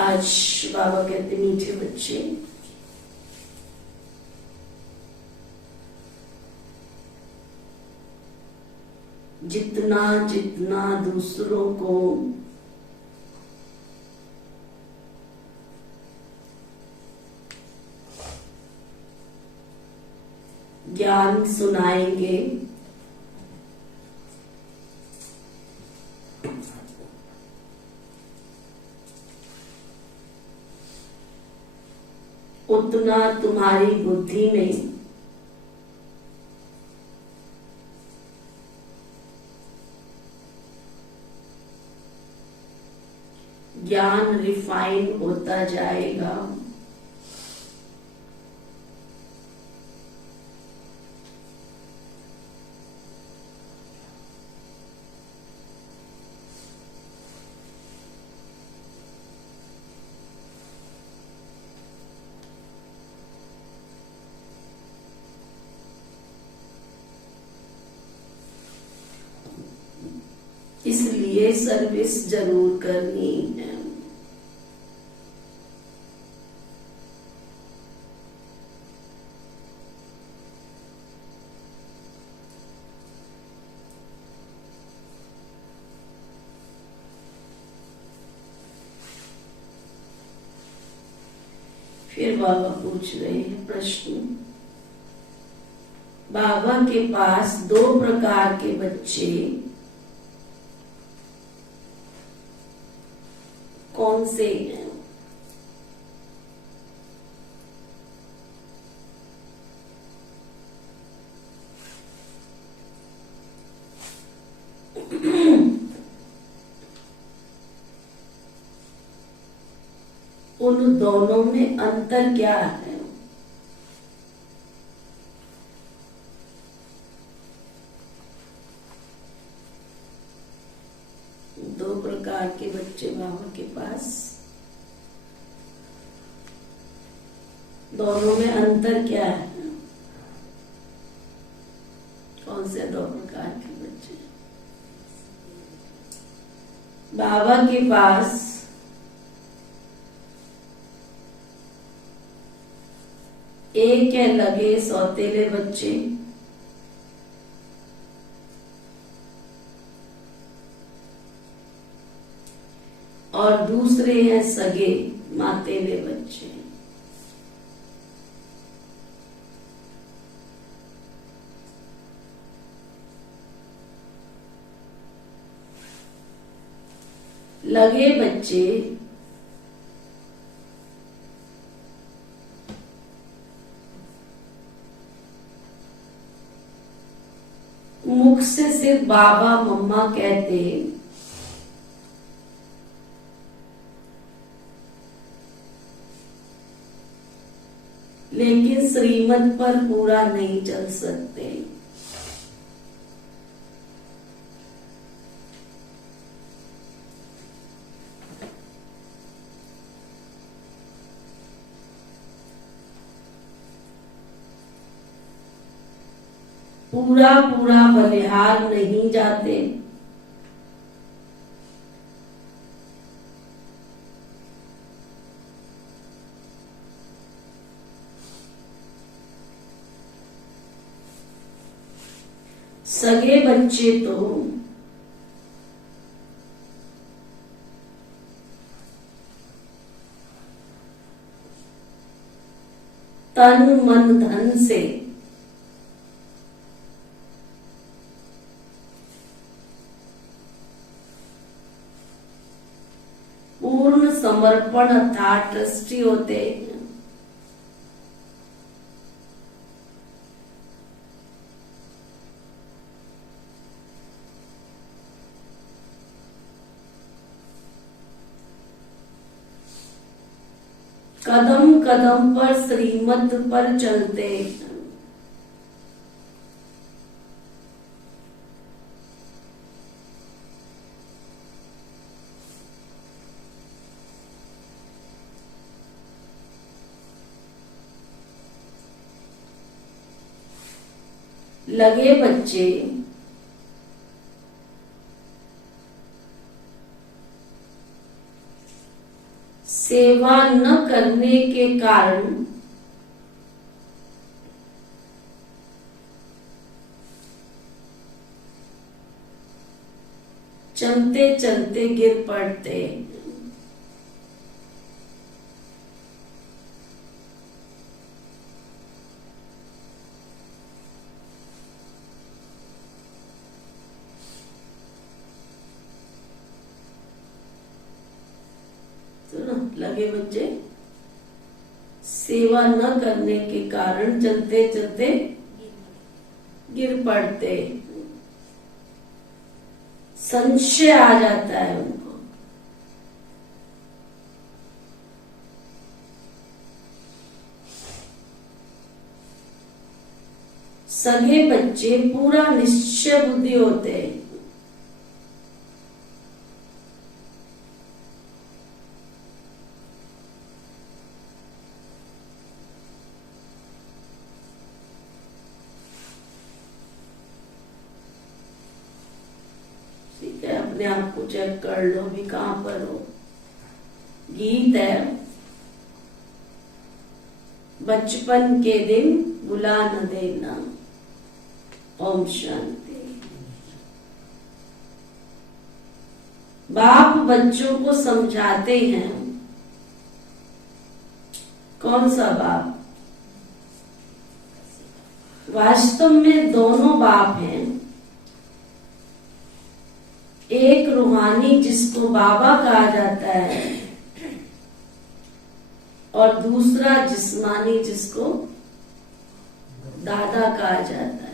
आज बाबा कहते मीठे बच्चे, जितना जितना दूसरों को ज्ञान सुनाएंगे, उतना तुम्हारी बुद्धि में ज्ञान रिफाइन होता जाएगा। इसलिए सर्विस जरूर करनी है। फिर बाबा पूछ रहे हैं प्रश्न। बाबा के पास दो प्रकार के बच्चे कौन से हैं? उन दोनों में अंतर क्या है? दो प्रकार के बच्चे बाबा के पास, दोनों में अंतर क्या है? कौन से दो प्रकार के बच्चे? बाबा के पास एक है लगे सौतेले बच्चे, और दूसरे हैं सगे मातेले बच्चे। लगे बच्चे मुख से सिर्फ बाबा मम्मा कहते, लेकिन श्रीमत पर पूरा नहीं चल सकते। पूरा पूरा बलिहार नहीं जाते, सगे बच्चे तो तन मन धन से पूर्ण समर्पण अर्थात ट्रस्टी होते हैं। कदम कदम पर श्रीमत पर चलते हैं। लगे बच्चे सेवा न करने के कारण चलते चलते गिर पड़ते। लगे बच्चे सेवा न करने के कारण चलते चलते गिर पड़ते, संशय आ जाता है उनको। सगे बच्चे पूरा निश्चय बुद्धि होते हैं। अपने आप को चेक कर लो भी कहां पर हो। गीत है, बचपन के दिन बुला न देना। ओम शांति। बाप बच्चों को समझाते हैं कौन सा बाप? वास्तव में दोनों बाप हैं। एक रूहानी जिसको बाबा कहा जाता है और दूसरा जिस्मानी जिसको दादा कहा जाता है।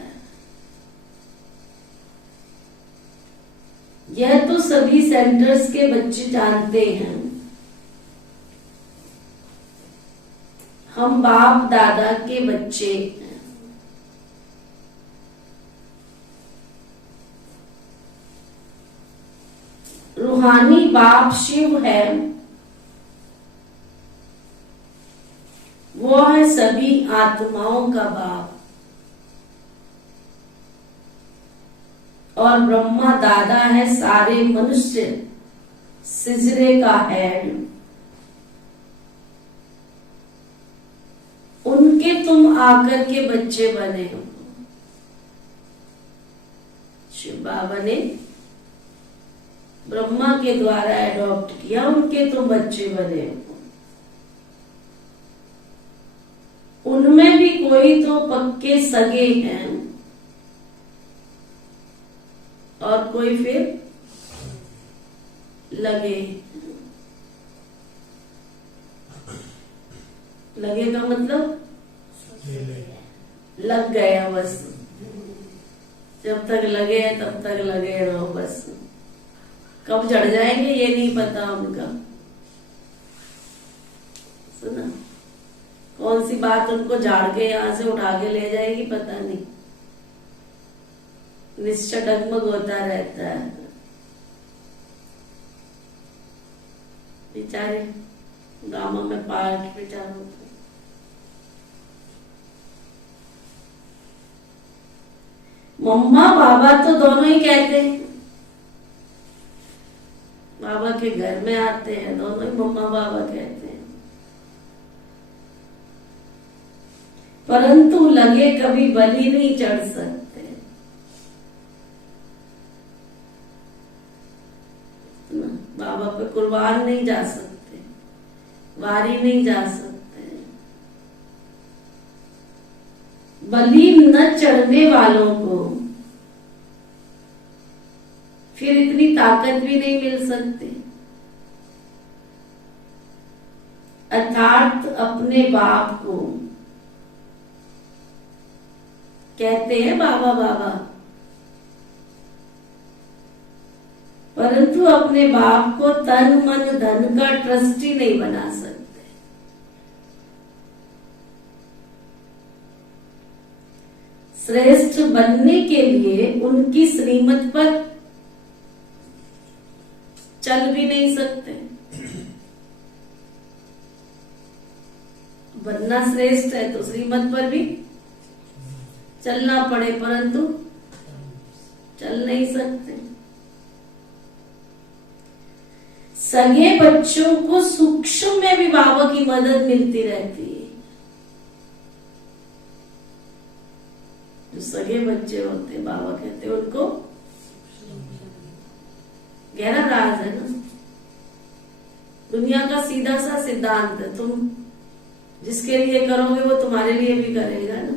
यह तो सभी सेंटर्स के बच्चे जानते हैं। हम बाप दादा के बच्चे हैं। रूहानी बाप शिव है। वो है सभी आत्माओं का बाप। और ब्रह्मा दादा है सारे मनुष्य सिजरे का हेड। उनके तुम आकर के बच्चे बने हो। शिव बाबा ने ब्रह्मा के द्वारा एडॉप्ट किया, उनके तुम बच्चे बने हो। उनमें भी कोई तो पक्के सगे हैं और कोई फिर लगे। लगे का मतलब लग गया बस। जब तक लगे तब तक लगे रहो बस। कब चढ़ जाएंगे ये नहीं पता उनका। सुना, कौन सी बात उनको झाड़ के यहां से उठा के ले जाएगी पता नहीं। निश्चय डगमग होता रहता है बेचारे। ड्रामा में पार्ट बेचारों को। मम्मा बाबा तो दोनों ही कहते हैं। बाबा के घर में आते हैं, दोनों ही मम्मा बाबा कहते हैं। परंतु लगे कभी बलि नहीं चढ़ सकते। बाबा पे कुर्बान नहीं जा सकते, वारी नहीं जा सकते। बलि न चढ़ने वालों को फिर इतनी ताकत भी नहीं मिल सकती। अर्थात अपने बाप को कहते हैं बाबा बाबा, परंतु अपने बाप को तन मन धन का ट्रस्टी नहीं बना सकते। श्रेष्ठ बनने के लिए उनकी श्रीमत पर चल भी नहीं सकते। बनना श्रेष्ठ है तो श्रीमत पर भी चलना पड़े, परंतु चल नहीं सकते। सगे बच्चों को सूक्ष्म में भी बाबा की मदद मिलती रहती है। जो सगे बच्चे होते हैं बाबा कहते हैं उनको गहरा राज है ना। दुनिया का सीधा सा सिद्धांत है, तुम जिसके लिए करोगे वो तुम्हारे लिए भी करेगा ना।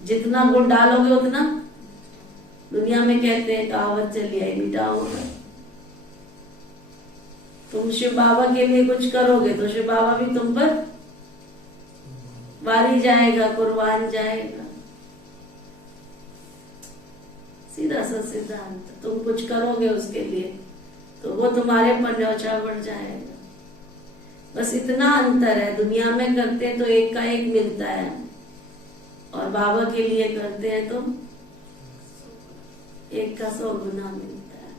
जितना गुड़ डालोगे उतना, दुनिया में कहते हैं कहावत चली आई, मीठा होगा। तुम शिव बाबा के लिए कुछ करोगे तो शिव बाबा भी तुम पर वारी जाएगा, कुर्बान जाएगा। सीधा सा सिद्धांत। तुम कुछ करोगे उसके लिए तो वो तुम्हारे पर न्योछा बढ़ जाएगा। बस इतना अंतर है। दुनिया में करते तो एक का एक मिलता है और बाबा के लिए करते हैं तो एक का 100 गुना मिलता है।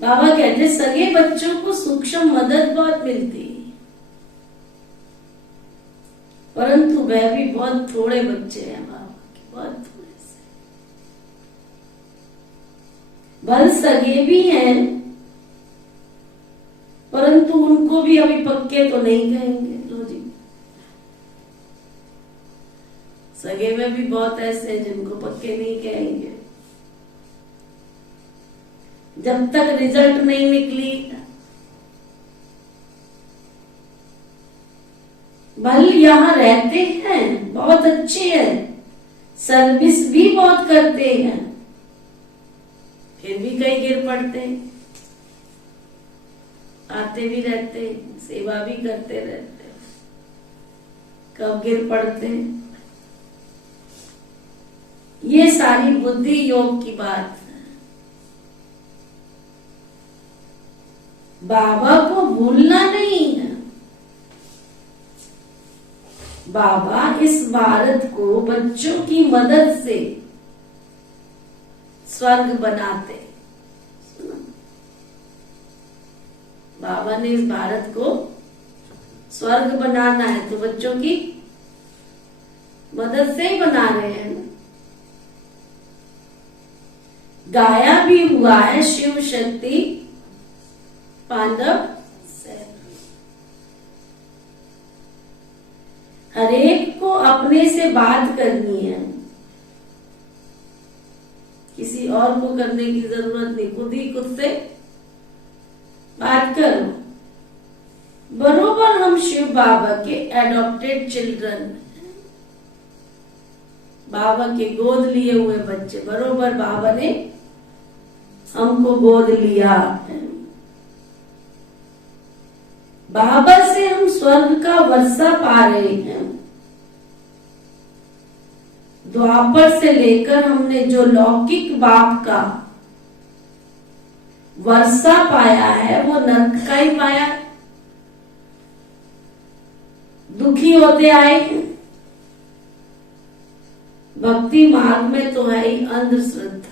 बाबा कहते सगे बच्चों को सूक्ष्म मदद बहुत मिलती है, परंतु वह भी बहुत थोड़े बच्चे हैं बाबा के, बहुत थोड़े से। भल सगे भी हैं, परंतु उनको भी अभी पक्के तो नहीं कहेंगे। लो जी, सगे में भी बहुत ऐसे हैं जिनको पक्के नहीं कहेंगे। जब तक रिजल्ट नहीं निकली, भले यहाँ रहते हैं, बहुत अच्छे हैं, सर्विस भी बहुत करते हैं, फिर भी कई गिर पड़ते हैं। आते भी रहते हैं, सेवा भी करते रहते हैं, कब गिर पड़ते हैं। ये सारी बुद्धि योग की बात है। बाबा को भूलना नहीं है। बाबा इस भारत को बच्चों की मदद से स्वर्ग बनाते। बाबा ने इस भारत को स्वर्ग बनाना है तो बच्चों की मदद से ही बना रहे हैं। गाया भी हुआ है शिव शक्ति पांडव से। हरेक को अपने से बात करनी है, किसी और को करने की जरूरत नहीं, खुद ही खुद से बात करो। बरोबर हम शिव बाबा के एडॉप्टेड चिल्ड्रन, बाबा के गोद लिए हुए बच्चे, बरोबर बाबा ने हमको गोद लिया। बाबा से हम स्वर्ग का वर्षा पा रहे हैं। द्वापर से लेकर हमने जो लौकिक बाप का वर्षा पाया है वो नरक का ही पाया। दुखी होते आए। भक्ति मार्ग में तो है ही अंधश्रद्धा।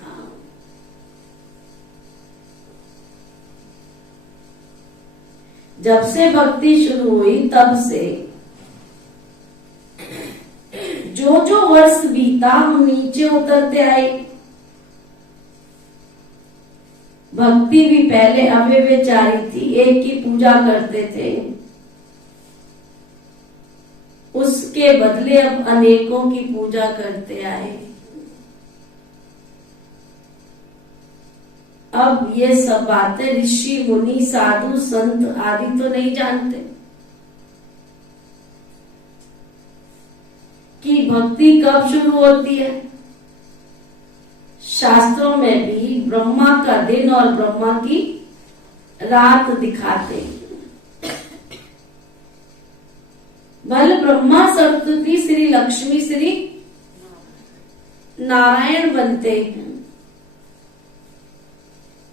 जब से भक्ति शुरू हुई तब से जो जो वर्ष बीता हम नीचे उतरते आए। भक्ति भी पहले अव्यभिचारी थी, एक की पूजा करते थे, उसके बदले अब अनेकों की पूजा करते आए। अब ये सब बातें ऋषि मुनि साधु संत आदि तो नहीं जानते कि भक्ति कब शुरू होती है। शास्त्रों में भी ब्रह्मा का दिन और ब्रह्मा की रात दिखाते हैं। भले ब्रह्मा सरस्वती श्री लक्ष्मी श्री नारायण बनते हैं,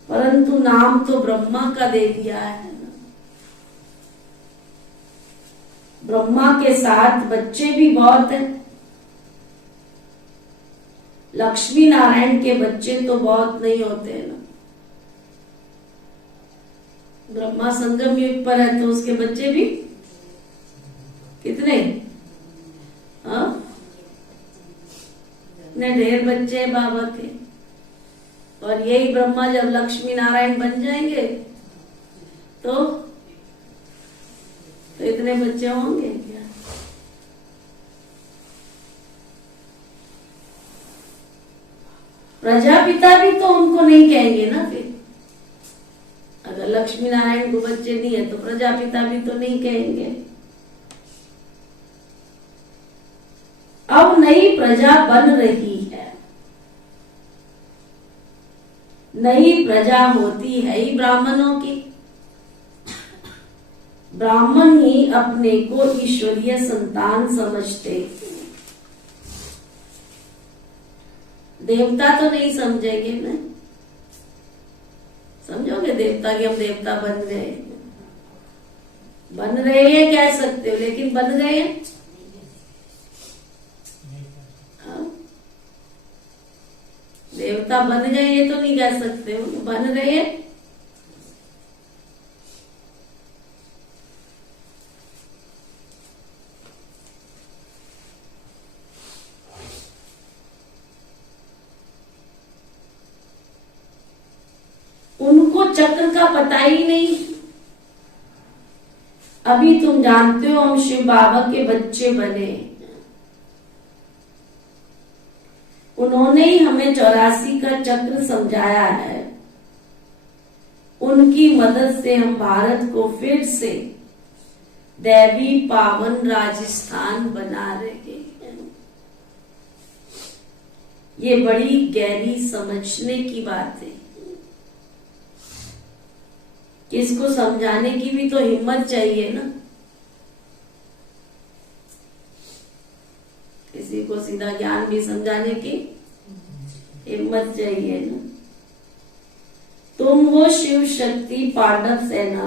परंतु नाम तो ब्रह्मा का दे दिया है। ब्रह्मा के साथ बच्चे भी बहुत हैं। लक्ष्मी नारायण के बच्चे तो बहुत नहीं होते हैं ना। ब्रह्मा संगम युग पर है तो उसके बच्चे भी कितने? हाँ, इतने ढेर बच्चे हैं बाबा के। और यही ब्रह्मा जब लक्ष्मी नारायण बन जाएंगे तो इतने बच्चे होंगे क्या? प्रजापिता भी तो उनको नहीं कहेंगे ना। फिर अगर लक्ष्मी नारायण को बच्चे नहीं है तो प्रजापिता भी तो नहीं कहेंगे। अब नई प्रजा बन रही है। नई प्रजा होती है ही ब्राह्मणों की। ब्राह्मण ही अपने को ईश्वरीय संतान समझते। देवता तो नहीं समझेंगे ना। समझोगे देवता की हम देवता बन गए। बन रहे हैं कह सकते हो, लेकिन बन गए हैं? देवता बन गए ये तो नहीं कह सकते हो। बन रहे हैं। उनको चक्र का पता ही नहीं। अभी तुम जानते हो हम शिव बाबा के बच्चे बने। उन्होंने ही हमें 84 का चक्र समझाया है। उनकी मदद से हम भारत को फिर से दैवी पावन राजस्थान बना रहे हैं। ये बड़ी गहरी समझने की बात है कि इसको समझाने की भी तो हिम्मत चाहिए ना। किसी को सीधा ज्ञान भी समझाने की हिम्मत चाहिए ना। तुम हो शिव शक्ति पांडव सेना,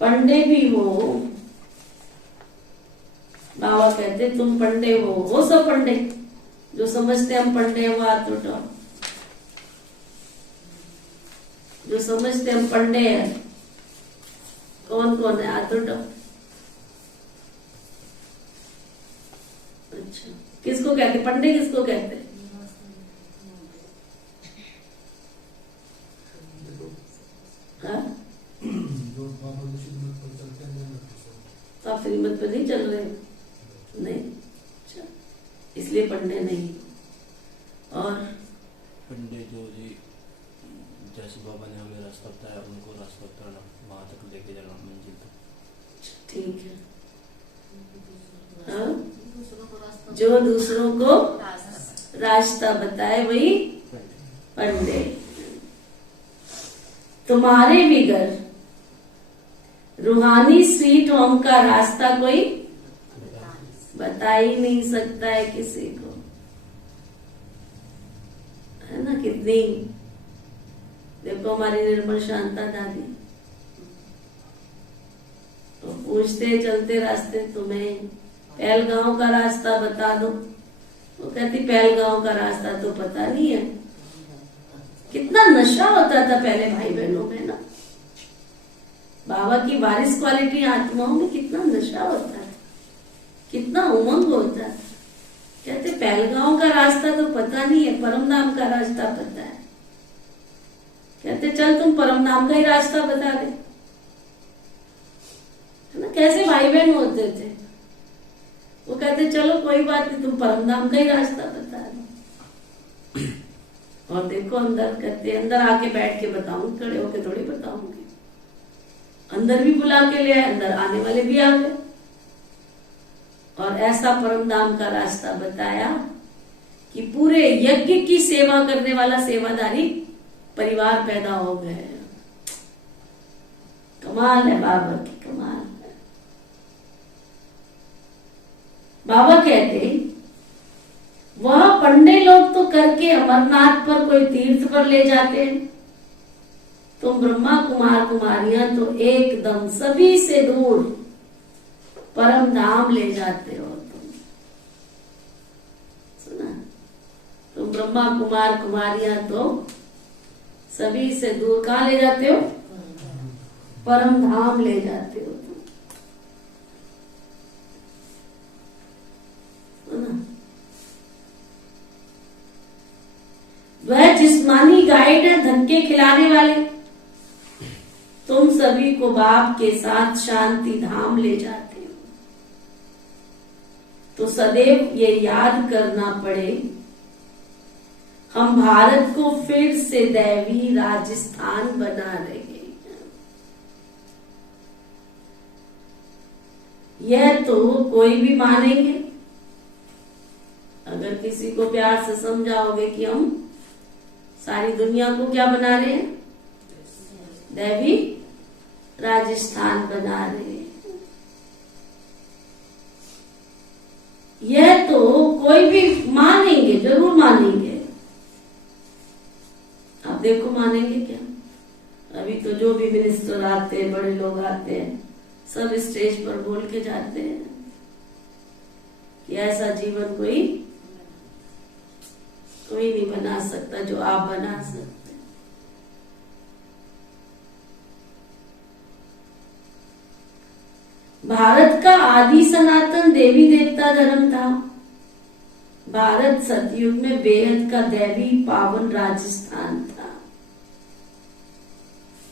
पंडे भी हो। बाबा कहते तुम पंडे हो सब पंडे। जो समझते हम पंडे हैं वो हाथ उठाओ। जो समझते हम पंडे हैं कौन कौन है, हाथ उठाओ। अच्छा, किसको कहते पंडे, किसको कहते? हाँ? तो आप श्रीमत पर नहीं चल रहे? नहीं, अच्छा, इसलिए पंडे नहीं। और पंडे जो जी जैसे बाबा ने हमें रास्ता बताया उनको रास्ता बताना, वहां तक लेके जाना मंजिल तक। ठीक है। हाँ? जो दूसरों को रास्ता बताए वही पंडे। तुम्हारे बिगर रूहानी स्वीट होम का रास्ता कोई बता ही नहीं सकता है किसी को, है ना। कितनी देखो हमारी निर्मल शांता दादी तो पूछते चलते रास्ते तुम्हें पहलगांव का रास्ता बता दो, वो कहती पहलगांव का रास्ता तो पता नहीं है। कितना नशा होता था पहले भाई बहनों में ना। बाबा की वारिस क्वालिटी आत्माओं में कितना नशा होता है, कितना उमंग होता है। कहते पहलगांव का रास्ता तो पता नहीं है, परम धाम का रास्ता पता है। कहते चल तुम परम धाम का ही रास्ता बता दे, है ना। कैसे भाई बहन होते थे। वो कहते चलो कोई बात नहीं, तुम परम धाम का ही रास्ता बता दो। और देखो अंदर, कहते अंदर आके बैठ के बताऊंगी, खड़े होके थोड़ी बताऊंगी। अंदर भी बुला के ले आए, अंदर आने वाले भी आ गए और ऐसा परम धाम का रास्ता बताया कि पूरे यज्ञ की सेवा करने वाला सेवादारी परिवार पैदा हो गए। कमाल है बाबा की, कमाल है। बाबा कहते वह पंडे लोग तो करके अमरनाथ पर कोई तीर्थ पर ले जाते हैं, तुम ब्रह्मा कुमार कुमारियां तो एकदम सभी से दूर परम धाम ले जाते हो। तुम सुना, तुम ब्रह्मा कुमार कुमारियां तो सभी से दूर कहाँ ले जाते हो? परम धाम ले जाते हो तुम। सुना, वह जिस्मानी गाइड है धक्के खिलाने वाले, तुम सभी को बाप के साथ शांति धाम ले जाते हो। तो सदैव ये याद करना पड़े, हम भारत को फिर से दैवी राजस्थान बना रहे हैं। यह तो कोई भी मानेंगे अगर किसी को प्यार से समझाओगे कि हम सारी दुनिया को क्या बना रहे हैं? दैवी राजस्थान बना रहे हैं। यह तो कोई भी मानेंगे, जरूर मानेंगे। आप देखो मानेंगे क्या? अभी तो जो भी मिनिस्टर आते हैं, बड़े लोग आते हैं, सब स्टेज पर बोल के जाते हैं कि ऐसा जीवन कोई नहीं बना सकता जो आप बना सकते। भारत का आदि सनातन देवी देवता धर्म था। भारत सतयुग में बेहद का दैवी पावन राजस्थान था।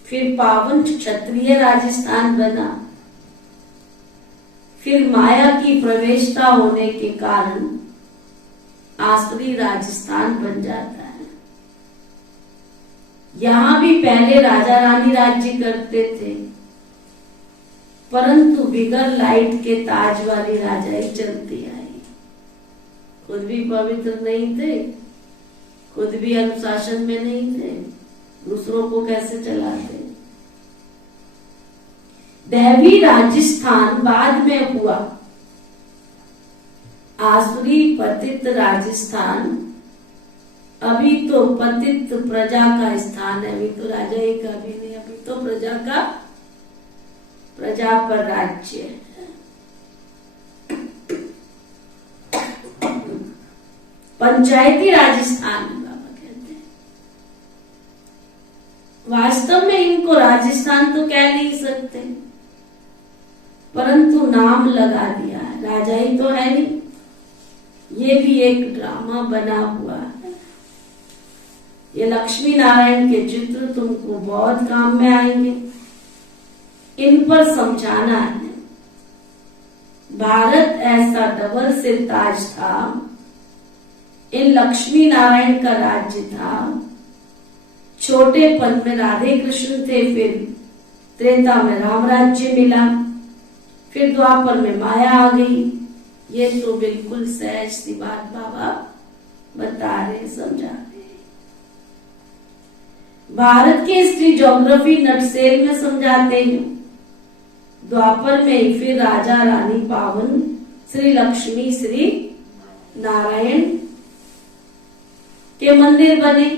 फिर पावन क्षत्रिय राजस्थान बना। फिर माया की प्रवेशता होने के कारण आसुरी राजस्थान बन जाता है। यहाँ भी पहले राजा रानी राज्य करते थे, परंतु बिगर लाइट के ताज वाली राजाई चलती आई। खुद भी पवित्र नहीं थे, खुद भी अनुशासन में नहीं थे, दूसरों को कैसे चलाते। दैवी राजस्थान बाद में हुआ, आसुरी पतित राजस्थान। अभी तो पतित प्रजा का स्थान है, अभी तो राजा ही का भी नहीं, अभी तो प्रजा का, प्रजा पर राज्य है। पंचायती राजस्थान बाबा कहते हैं। वास्तव में इनको राजस्थान तो कह नहीं सकते, परंतु नाम लगा दिया है, राजा ही तो है नहीं। ये भी एक ड्रामा बना हुआ है। ये लक्ष्मी नारायण के चित्र तुमको बहुत काम में आएंगे, इन पर समझाना है। भारत ऐसा डबल सिर ताज था, इन लक्ष्मी नारायण का राज्य था। छोटेपन में राधे कृष्ण थे, फिर त्रेता में राम राज्य मिला, फिर द्वापर में माया आ गई। ये तो बिल्कुल सहज सी बात बाबा बता रहे, समझा रहे। भारत की हिस्ट्री ज्योग्राफी नटसेल में समझाते हैं। द्वापर में फिर राजा रानी पावन श्री लक्ष्मी श्री नारायण के मंदिर बने।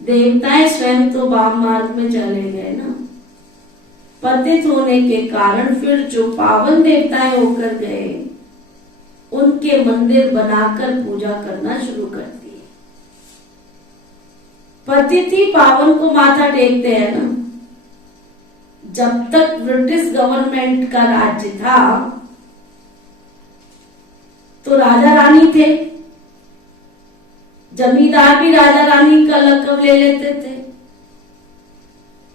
देवताएं स्वयं तो वाम मार्ग में चले गए ना, पतित होने के कारण फिर जो पावन देवताएं होकर गए, उनके मंदिर बनाकर पूजा करना शुरू कर दिए। पतित ही पावन को माथा टेकते हैं ना। जब तक ब्रिटिश गवर्नमेंट का राज्य था तो राजा रानी थे, जमींदार भी राजा रानी का लक़ब ले लेते थे,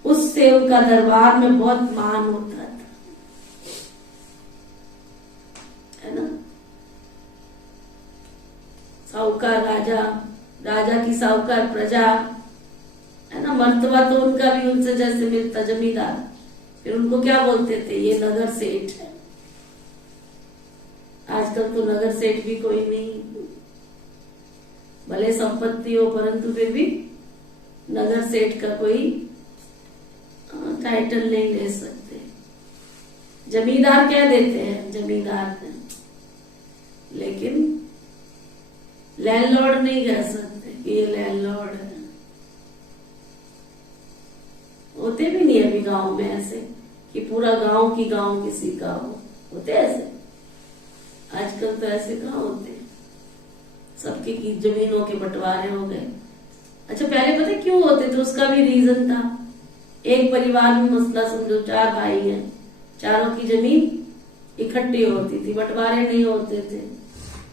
उससे उनका दरबार में बहुत मान होता था, है ना। साहूकार राजा, राजा की साहूकार प्रजा, है ना। मर्तबा तो उनका भी उनसे जैसे मिलता जमींदार। फिर उनको क्या बोलते थे, ये नगर सेठ है। आजकल तो नगर सेठ भी कोई नहीं, भले संपत्ति हो परंतु फिर भी नगर सेठ का कोई टाइटल नहीं ले सकते। जमींदार कह देते हैं जमींदार है, लेकिन लैंडलॉर्ड नहीं कह सकते कि ये लैंडलॉर्ड है। होते भी नहीं अभी गांव में ऐसे कि पूरा गांव की गांव किसी का हो, होते ऐसे। आजकल तो ऐसे कहाँ होते, सबके की जमीनों के बंटवारे हो गए। अच्छा, पहले पता क्यों होते थे, उसका भी रीजन था। एक परिवार में मसला समझो, 4 भाई हैं, चारों की जमीन इकट्ठी होती थी, बंटवारे नहीं होते थे।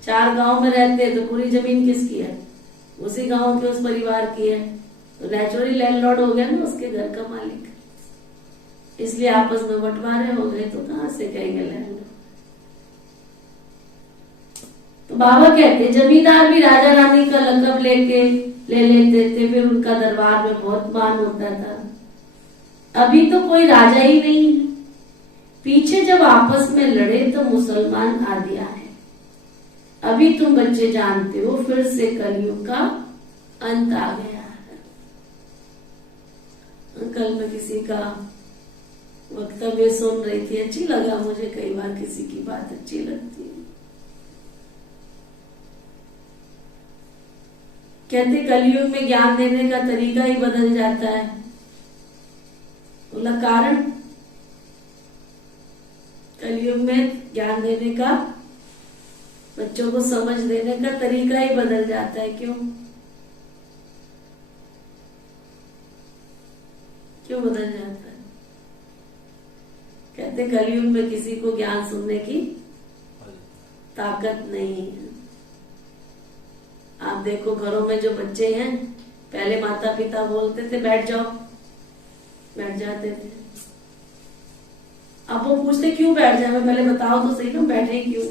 4 गांव में रहते तो पूरी जमीन किसकी है, उसी गांव के उस परिवार की है, तो नेचुरली लैंडलॉर्ड हो गया ना, उसके घर का मालिक। इसलिए आपस में बंटवारे हो गए, तो कहां से कहेंगे लैंडलॉर्ड। तो बाबा कहते जमींदार भी राजा रानी का लक़ब ले लेते थे, फिर उनका दरबार में बहुत मान होता था। अभी तो कोई राजा ही नहीं है। पीछे जब आपस में लड़े तो मुसलमान आदि आए। अभी तुम बच्चे जानते हो, फिर से कलयुग का अंत आ गया है। कल मैं किसी का वक्तव्य सुन रही थी, अच्छी लगा मुझे। कई बार किसी की बात अच्छी लगती है। कहते कलयुग में ज्ञान देने का तरीका ही बदल जाता है। बोला कारण, कलयुग में ज्ञान देने का, बच्चों को समझ देने का तरीका ही बदल जाता है। क्यों क्यों बदल जाता है? कहते कलयुग में किसी को ज्ञान सुनने की ताकत नहीं है। आप देखो घरों में जो बच्चे हैं, पहले माता पिता बोलते थे बैठ जाओ, बैठ जाते थे। अब वो पूछते क्यों बैठ जाए, पहले बताओ तो सही ना बैठे क्यों।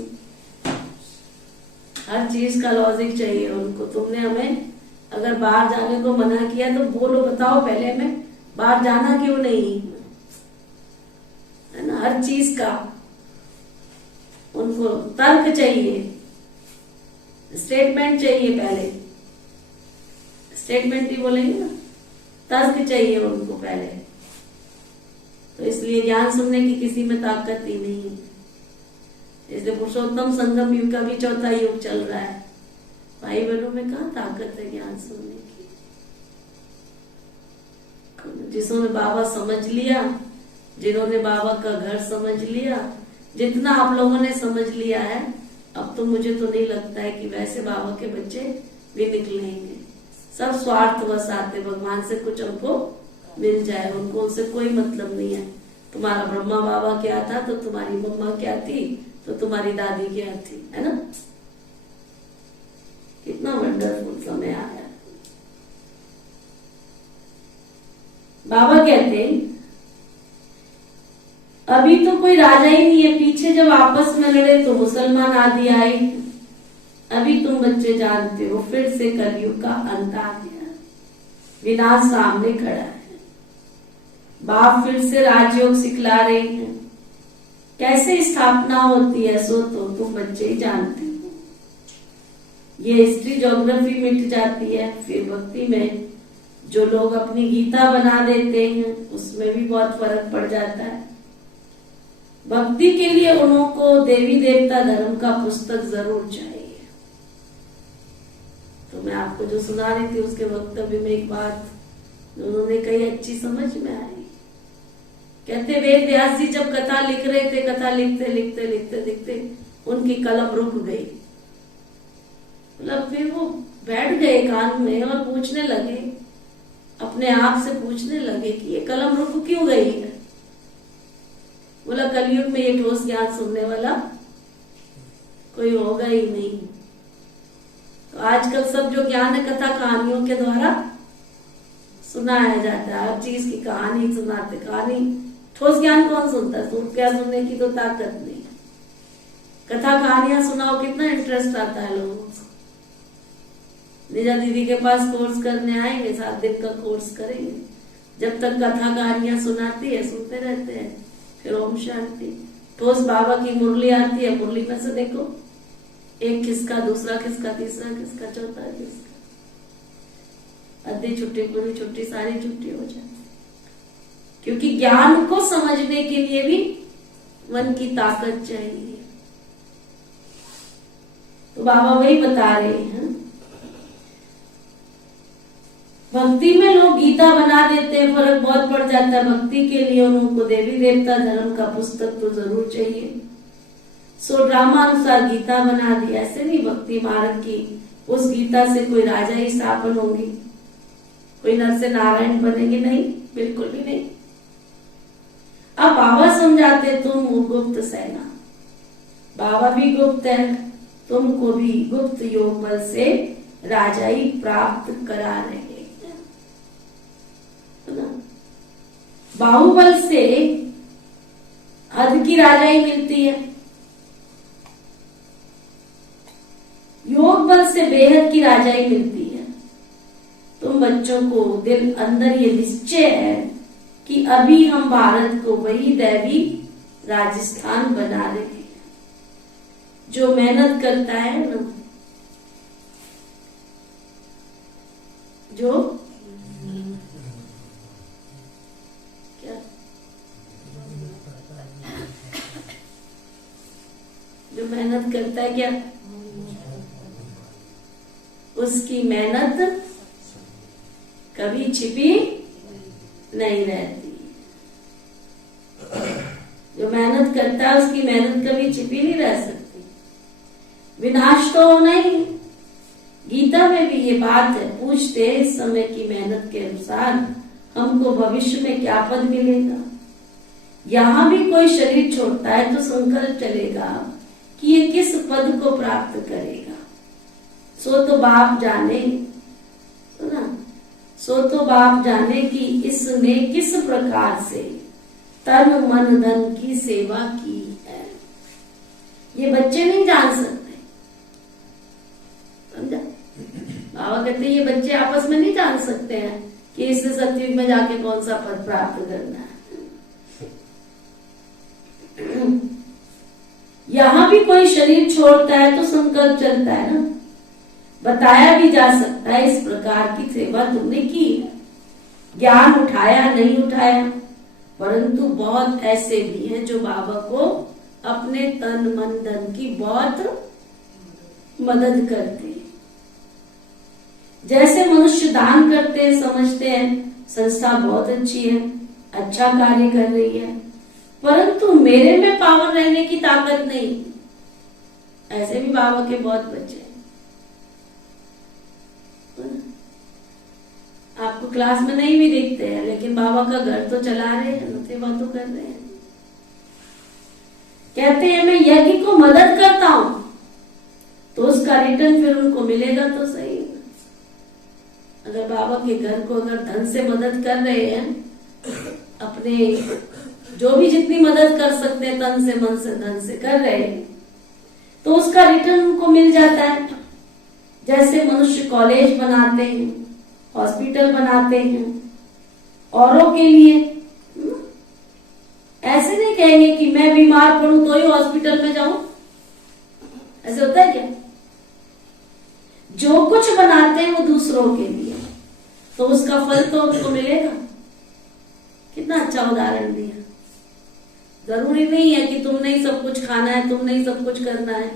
हर चीज का लॉजिक चाहिए उनको। तुमने हमें अगर अगर बाहर जाने को मना किया तो बोलो, बताओ पहले मैं बाहर जाना क्यों नहीं, है ना। हर चीज का उनको तर्क चाहिए, स्टेटमेंट चाहिए, पहले स्टेटमेंट ही बोलेंगे ना, तर्क चाहिए उनको पहले। तो इसलिए ज्ञान सुनने की किसी में ताकत ही नहीं है। इसलिए पुरुषोत्तम संगम युग का भी चौथा युग चल रहा है। भाई बहनों में कहाँ ताकत है ज्ञान सुनने की। जिन्होंने बाबा समझ लिया, जिन्होंने बाबा का घर समझ लिया, जितना आप लोगों ने समझ लिया है, अब तो मुझे तो नहीं लगता है कि वैसे बाबा के बच्चे भी निकलेंगे। सब स्वार्थवश आते, भगवान से कुछ हमको मिल जाए, उनको उनसे कोई मतलब नहीं है। तुम्हारा ब्रह्मा बाबा क्या था तो तुम्हारी मम्मा क्या थी तो तुम्हारी दादी क्या थी, है ना। कितना वंडरफुल समय आया। बाबा कहते हैं अभी तो कोई राजा ही नहीं है, पीछे जब आपस में लड़े तो मुसलमान आदि आए। अभी तुम बच्चे जानते हो फिर से कलयुग का अंत आ गया, विनाश सामने खड़ा है। बाप फिर से राजयोग सिखला रहे हैं, कैसे स्थापना होती है सो तो तुम बच्चे ही जानते हो। ये हिस्ट्री ज्योग्राफी मिट जाती है, फिर भक्ति में जो लोग अपनी गीता बना देते हैं उसमें भी बहुत फर्क पड़ जाता है। भक्ति के लिए उनको देवी देवता धर्म का पुस्तक जरूर चाहिए। तो मैं आपको जो सुना रही थी उसके वक्तव्य में एक बात उन्होंने कही अच्छी समझ में आई। कहते वेद व्यास जी जब कथा लिख रहे थे, कथा लिखते लिखते लिखते लिखते उनकी कलम रुक गई। मतलब फिर वो बैठ गए एकांत में और पूछने लगे, अपने आप से पूछने लगे कि ये कलम रुक क्यों गई है। बोला कलयुग में ये ठोस ज्ञान सुनने वाला कोई होगा ही नहीं। तो आजकल सब जो ज्ञान है कथा कहानियों के द्वारा सुनाया जाता है, हर चीज की कहानी सुनाते। कहानी ठोस ज्ञान कौन सुनता है, क्या सुनने की तो ताकत नहीं है। कथा कहानियां सुनाओ कितना इंटरेस्ट आता है लोगों को। निजा दीदी के पास कोर्स करने आएंगे, 7 दिन का कोर्स करेंगे, जब तक कथा कहानियां सुनाती है सुनते रहते हैं, फिर ओम शांति। ठोस बाबा की मुरली आती है, मुरली में से देखो एक किसका, दूसरा किसका, तीसरा किसका, चौथा किसका, आधी छुट्टी पूरी छुट्टी सारी छुट्टी हो जाती। क्योंकि ज्ञान को समझने के लिए भी मन की ताकत चाहिए। तो बाबा वही बता रहे हैं, भक्ति में लोग गीता बना देते हैं, फर्क बहुत पड़ जाता है। भक्ति के लिए उनको देवी देवता धर्म का पुस्तक तो जरूर चाहिए। सो ड्रामा अनुसार गीता बना दी, ऐसे नहीं भक्ति मार्ग की उस गीता से कोई राजा ही स्थापन होंगे, कोई नर से नारायण बनेंगे, नहीं, बिल्कुल भी नहीं। अब बाबा समझाते तुम गुप्त सेना, बाबा भी गुप्त है, तुमको भी गुप्त योग बल से राजाई प्राप्त करा रहे हैं। बाहुबल से हद की राजाई मिलती है, योग बल से बेहद की राजाई मिलती है। तुम बच्चों को दिल अंदर ये निश्चय है कि अभी हम भारत को वही दैवी राजस्थान बना रहे हैं। जो मेहनत करता है ना, जो क्या जो मेहनत करता है क्या, उसकी मेहनत कभी छिपी नहीं रहती। जो मेहनत करता है उसकी मेहनत कभी छिपी नहीं रह सकती, विनाश तो होना ही। गीता में भी ये बात है, पूछते इस समय की मेहनत के अनुसार हमको भविष्य में क्या पद मिलेगा। यहां भी कोई शरीर छोड़ता है तो संकल्प चलेगा कि ये किस पद को प्राप्त करेगा। सो तो बाप जाने, सुना, सो तो बाप जाने कि इसने किस प्रकार से तन मन धन की सेवा की है। ये बच्चे नहीं जान सकते, समझा। बाबा कहते हैं ये बच्चे आपस में नहीं जान सकते हैं कि इससे सतयुग में जाके कौन सा पद प्राप्त करना है। यहाँ भी कोई शरीर छोड़ता है तो संकल्प चलता है ना। बताया भी जा सकता है इस प्रकार की सेवा तुमने की, ज्ञान उठाया नहीं उठाया, परंतु बहुत ऐसे भी हैं जो बाबा को अपने तन मन धन की बहुत मदद करते हैं। जैसे मनुष्य दान करते हैं, समझते हैं संस्था बहुत अच्छी है, अच्छा कार्य कर रही है, परंतु मेरे में पावर रहने की ताकत नहीं। ऐसे भी बाबा के बहुत बच्चे हैं। आपको क्लास में नहीं भी दिखते हैं, लेकिन बाबा का घर तो चला रहे हैं, सेवा तो कर रहे हैं। कहते हैं मैं यज्ञ को मदद करता हूं तो उसका रिटर्न फिर उनको मिलेगा तो सही। अगर बाबा के घर को अगर धन से मदद कर रहे हैं, अपने जो भी जितनी मदद कर सकते हैं तन से मन से धन से कर रहे हैं, तो उसका रिटर्न उनको मिल जाता है। जैसे मनुष्य कॉलेज बनाते हैं, हॉस्पिटल बनाते हैं औरों के लिए, ऐसे नहीं कहेंगे कि मैं बीमार पड़ूं तो ही हॉस्पिटल में जाऊं। ऐसे होता है क्या? जो कुछ बनाते हैं वो दूसरों के लिए, तो उसका फल तो उनको मिलेगा। कितना अच्छा उदाहरण दिया। जरूरी नहीं है कि तुमने ही सब कुछ खाना है, तुमने ही सब कुछ करना है,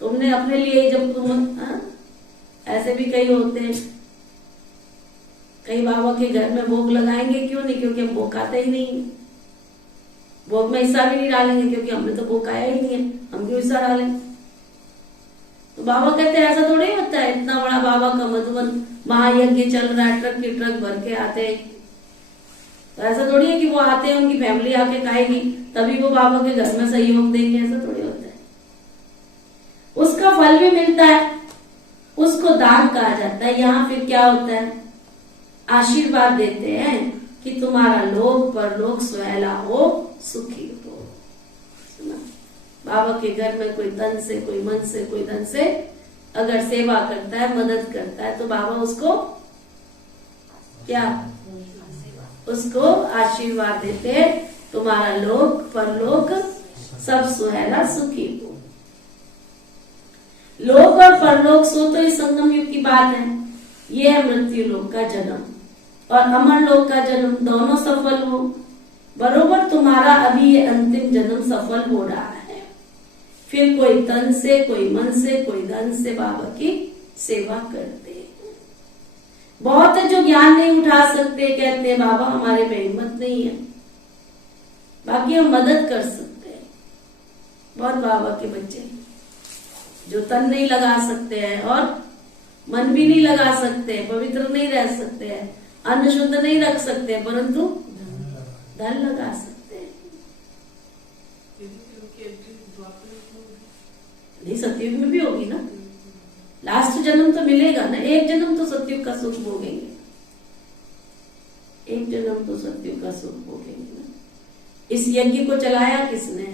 तुमने अपने लिए जब तुम ऐसे भी कई होते हैं, कई बाबा के घर में भोग लगाएंगे, क्यों नहीं? क्योंकि हम भोग खाते ही नहीं, भोग में हिस्सा भी नहीं डालेंगे, क्योंकि हमने तो भोग खाया ही नहीं है, हम क्यों हिस्सा डालेंगे? तो बाबा कहते हैं ऐसा थोड़ी होता है। इतना बड़ा बाबा का मधुबन महायज्ञ चल रहा है, ट्रक की ट्रक भर के आते हैं, तो ऐसा थोड़ी है कि वो आते हैं उनकी फैमिली आके खाएगी तभी वो बाबा के घर में सहयोग देंगे। ऐसा थोड़ी होता है। उसका फल भी मिलता है, उसको दान कहा जाता है। यहाँ फिर क्या होता है? आशीर्वाद देते हैं कि तुम्हारा लोक परलोक सुहेला हो, सुखी हो। बाबा के घर में कोई तन से, कोई मन से, कोई धन से अगर सेवा करता है, मदद करता है, तो बाबा उसको क्या? उसको आशीर्वाद देते हैं, तुम्हारा लोक परलोक सब सुहेला सुखी हो। लोक और परलोक सो तो इस संगम युग की बात है। ये है मृत्यु लोक का जन्म और अमर लोक का जन्म, दोनों सफल हो। बरोबर तुम्हारा अभी ये अंतिम जन्म सफल हो रहा है। फिर कोई तन से, कोई मन से, कोई धन से बाबा की सेवा करते हैं। बहुत है जो ज्ञान नहीं उठा सकते, कहते हैं बाबा हमारे में हिम्मत नहीं है, बाकी हम मदद कर सकते हैं। बहुत बाबा के बच्चे जो तन नहीं लगा सकते हैं और मन भी नहीं लगा सकते, पवित्र नहीं रह सकते हैं, अन्न शुद्ध नहीं रख सकते, परंतु धन लगा सकते हैं। नहीं, सतयुग में भी होगी ना। लास्ट जन्म तो मिलेगा ना, एक जन्म तो सतयुग का सुख भोगेंगे, एक जन्म तो सतयुग का सुख भोगेंगे ना। इस यज्ञ को चलाया किसने?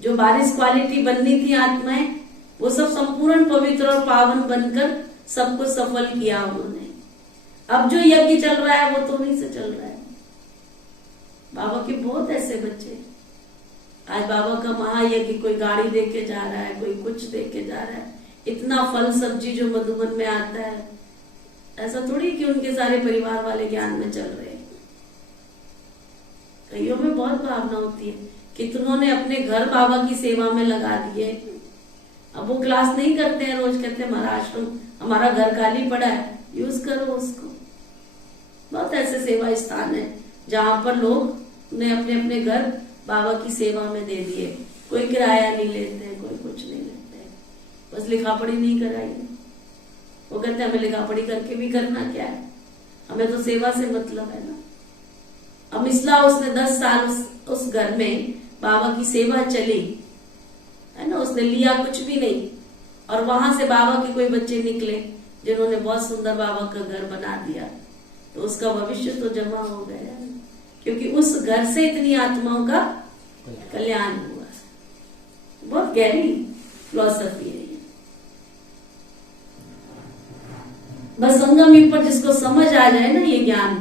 जो 22 क्वालिटी बननी थी आत्माएं, वो सब संपूर्ण पवित्र और पावन बनकर सबको सफल किया उन्होंने। अब जो यज्ञ चल रहा है वो तो उन्हीं से चल रहा है। बाबा के बहुत ऐसे बच्चे, आज बाबा का महायज्ञ, कोई गाड़ी दे के जा रहा है, कोई कुछ दे के जा रहा है। इतना फल सब्जी जो मधुबन में आता है, ऐसा थोड़ी कि उनके सारे परिवार वाले ज्ञान में चल रहे हैं। कईयों में बहुत भावना होती है, कितनों ने अपने घर बाबा की सेवा में लगा दिए। अब वो क्लास नहीं करते हैं, रोज कहते हैं हमारा आश्रम, हमारा घर खाली पड़ा है, यूज करो उसको। बहुत ऐसे सेवा स्थान है जहां पर लोग ने अपने अपने घर बाबा की सेवा में दे दिए। कोई किराया नहीं लेते, कोई कुछ नहीं लेते, बस लिखा पढ़ी नहीं कराई। वो कहते हैं हमें लिखा पढ़ी करके भी करना क्या है, हमें तो सेवा से मतलब है ना। अब मिसला उसने 10 साल उस घर में बाबा की सेवा चली है ना, उसने लिया कुछ भी नहीं, और वहां से बाबा के कोई बच्चे निकले जिन्होंने बहुत सुंदर बाबा का घर बना दिया, तो उसका भविष्य तो जमा हो गया, क्योंकि उस घर से इतनी आत्माओं का कल्याण हुआ। बहुत गहरी फिलॉसफी है। बस संगम युग पर जिसको समझ आ जाए ना ये ज्ञान,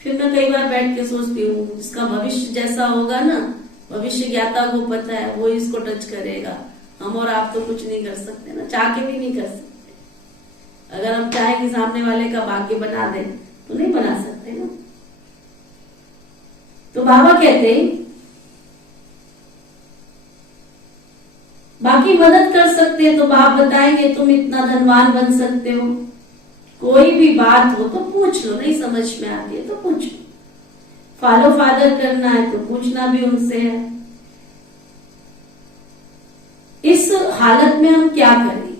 फिर मैं कई बार बैठ के सोचती हूँ इसका भविष्य जैसा होगा ना, भविष्य ज्ञाता को पता है, वो इसको टच करेगा। हम और आप तो कुछ नहीं कर सकते ना, चाह के भी नहीं कर सकते। अगर हम चाहे कि सामने वाले का भाग्य बना दे तो नहीं बना सकते ना। तो बाबा कहते हैं बाकी मदद कर सकते हैं तो बाप बताएंगे तुम इतना धनवान बन सकते हो। कोई भी बात हो तो पूछ लो, नहीं समझ में आती है तो पूछ लो। फॉलो फादर करना है तो पूछना भी उनसे है। इस हालत में हम क्या करें?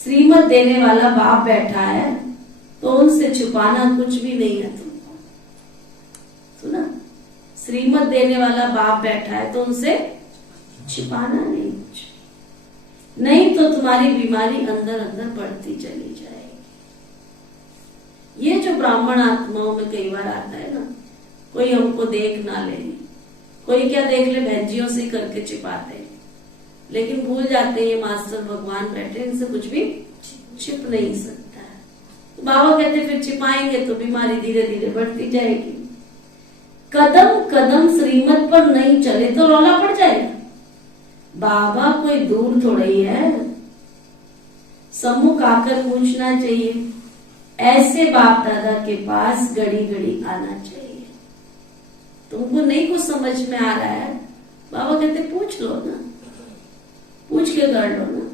श्रीमत देने वाला बाप बैठा है तो उनसे छुपाना कुछ भी नहीं है तुमको। सुना? श्रीमत देने वाला बाप बैठा है तो उनसे छिपाना नहीं कुछ, नहीं तो तुम्हारी बीमारी अंदर अंदर बढ़ती चली जाएगी। ये जो ब्राह्मण आत्माओं में कई बार आता है ना, कोई हमको देख ना ले, कोई क्या देख ले, भैंजियों से करके छिपाते हैं, लेकिन भूल जाते हैं ये मास्टर भगवान बैठे, इनसे कुछ भी छिप नहीं सकता है। तो बाबा कहते फिर छिपाएंगे तो बीमारी धीरे धीरे बढ़ती जाएगी। कदम कदम श्रीमत पर नहीं चले तो रौला पड़ जाएगा। बाबा कोई दूर थोड़ा ही है, सम्मुख आकर पूछना चाहिए। ऐसे बाप दादा के पास घड़ी घड़ी आना चाहिए। तुमको नहीं कुछ समझ में आ रहा है, बाबा कहते पूछ लो ना, पूछ के कर लो ना।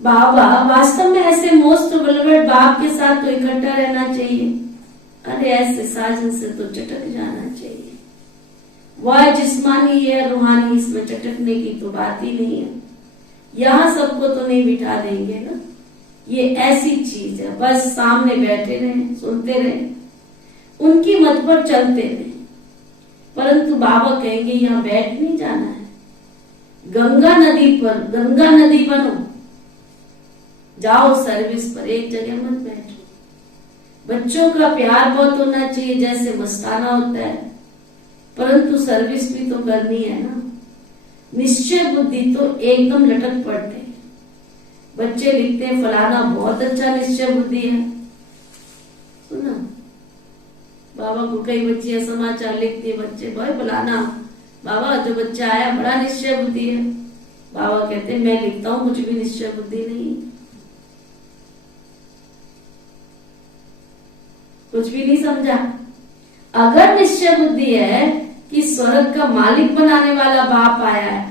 बाबा वास्तव में ऐसे मोस्ट बेलोवेड बाप के साथ तो इकट्ठा रहना चाहिए। अरे ऐसे साजन से तो चटक जाना चाहिए। वह जिस्मानी है रूहानी, इसमें चटकने की तो बात ही नहीं है। यहां सबको तो नहीं बिठा देंगे ना, ये ऐसी चीज है बस सामने बैठे रहे, सुनते रहे, उनकी मत पर चलते रहे। परंतु बाबा कहेंगे यहाँ बैठ नहीं जाना है, गंगा नदी पर, गंगा नदी बनो, जाओ सर्विस पर, एक जगह मत बैठो। बच्चों का प्यार बहुत होना चाहिए जैसे मस्ताना होता है, परंतु सर्विस भी तो करनी है ना। निश्चय बुद्धि तो एकदम लटक पड़ते हैं। बच्चे लिखते हैं फलाना बहुत अच्छा निश्चय बुद्धि है। सुना बाबा को कई बच्चियां समाचार लिखती है, बच्चे भाई फलाना बाबा जो बच्चा आया बड़ा निश्चय बुद्धि है। बाबा कहते हैं मैं लिखता हूं कुछ भी निश्चय बुद्धि नहीं, कुछ भी नहीं समझा। अगर निश्चय बुद्धि है कि स्वर्ग का मालिक बनाने वाला बाप आया है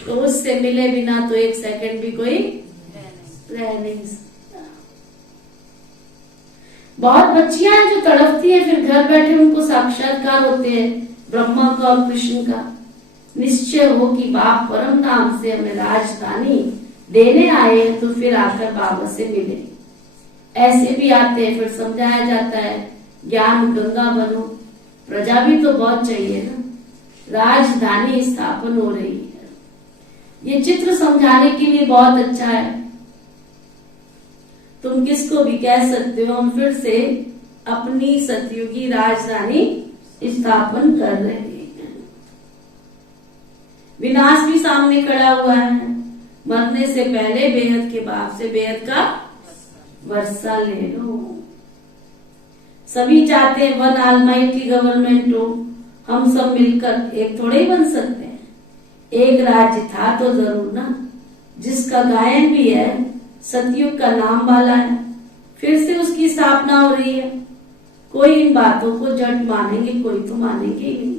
तो उससे मिले बिना तो एक सेकंड भी कोई रह नहीं सकता। बहुत बच्चियां हैं जो तड़पती हैं, फिर घर बैठे उनको साक्षात्कार होते हैं ब्रह्मा का और कृष्ण का। निश्चय हो कि बाप परम नाम से हमें राजधानी देने आए हैं तो फिर आकर बाबा से मिले। ऐसे भी आते हैं, फिर समझाया जाता है ज्ञान गंगा बनो। प्रजा भी तो बहुत चाहिए ना, राजधानी स्थापन हो रही है। ये चित्र समझाने के लिए बहुत अच्छा है। तुम किसको भी कह सकते हो हम फिर से अपनी सतयुगी राजधानी स्थापन कर रहे हैं। विनाश भी सामने खड़ा हुआ है। मरने से पहले बेहद के बाप से बेहद का वर्षा ले लो। सभी चाहते हैं वन ऑलमाइटी गवर्नमेंट हो, हम सब मिलकर एक थोड़े ही बन सकते हैं। एक राज्य था तो जरूर ना, जिसका गायन भी है, सतयुग का नाम वाला है, फिर से उसकी स्थापना हो रही है। कोई इन बातों को जट मानेंगे, कोई तो मानेंगे ही नहीं।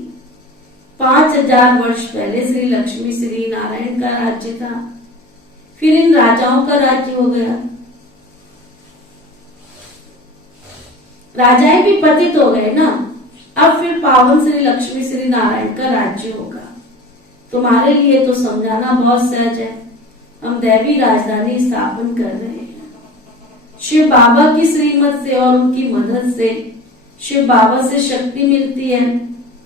5000 वर्ष पहले श्री लक्ष्मी श्री नारायण का राज्य था, फिर इन राजाओं का राज्य हो गया। राजाएं भी पतित हो गए ना, अब फिर पावन श्री लक्ष्मी श्री नारायण का राज्य होगा। तुम्हारे लिए तो समझाना बहुत सहज है। हम दैवी राजधानी स्थापन कर रहे हैं। शिव बाबा की श्रीमत से और उनकी मदद से, शिव बाबा से शक्ति मिलती है।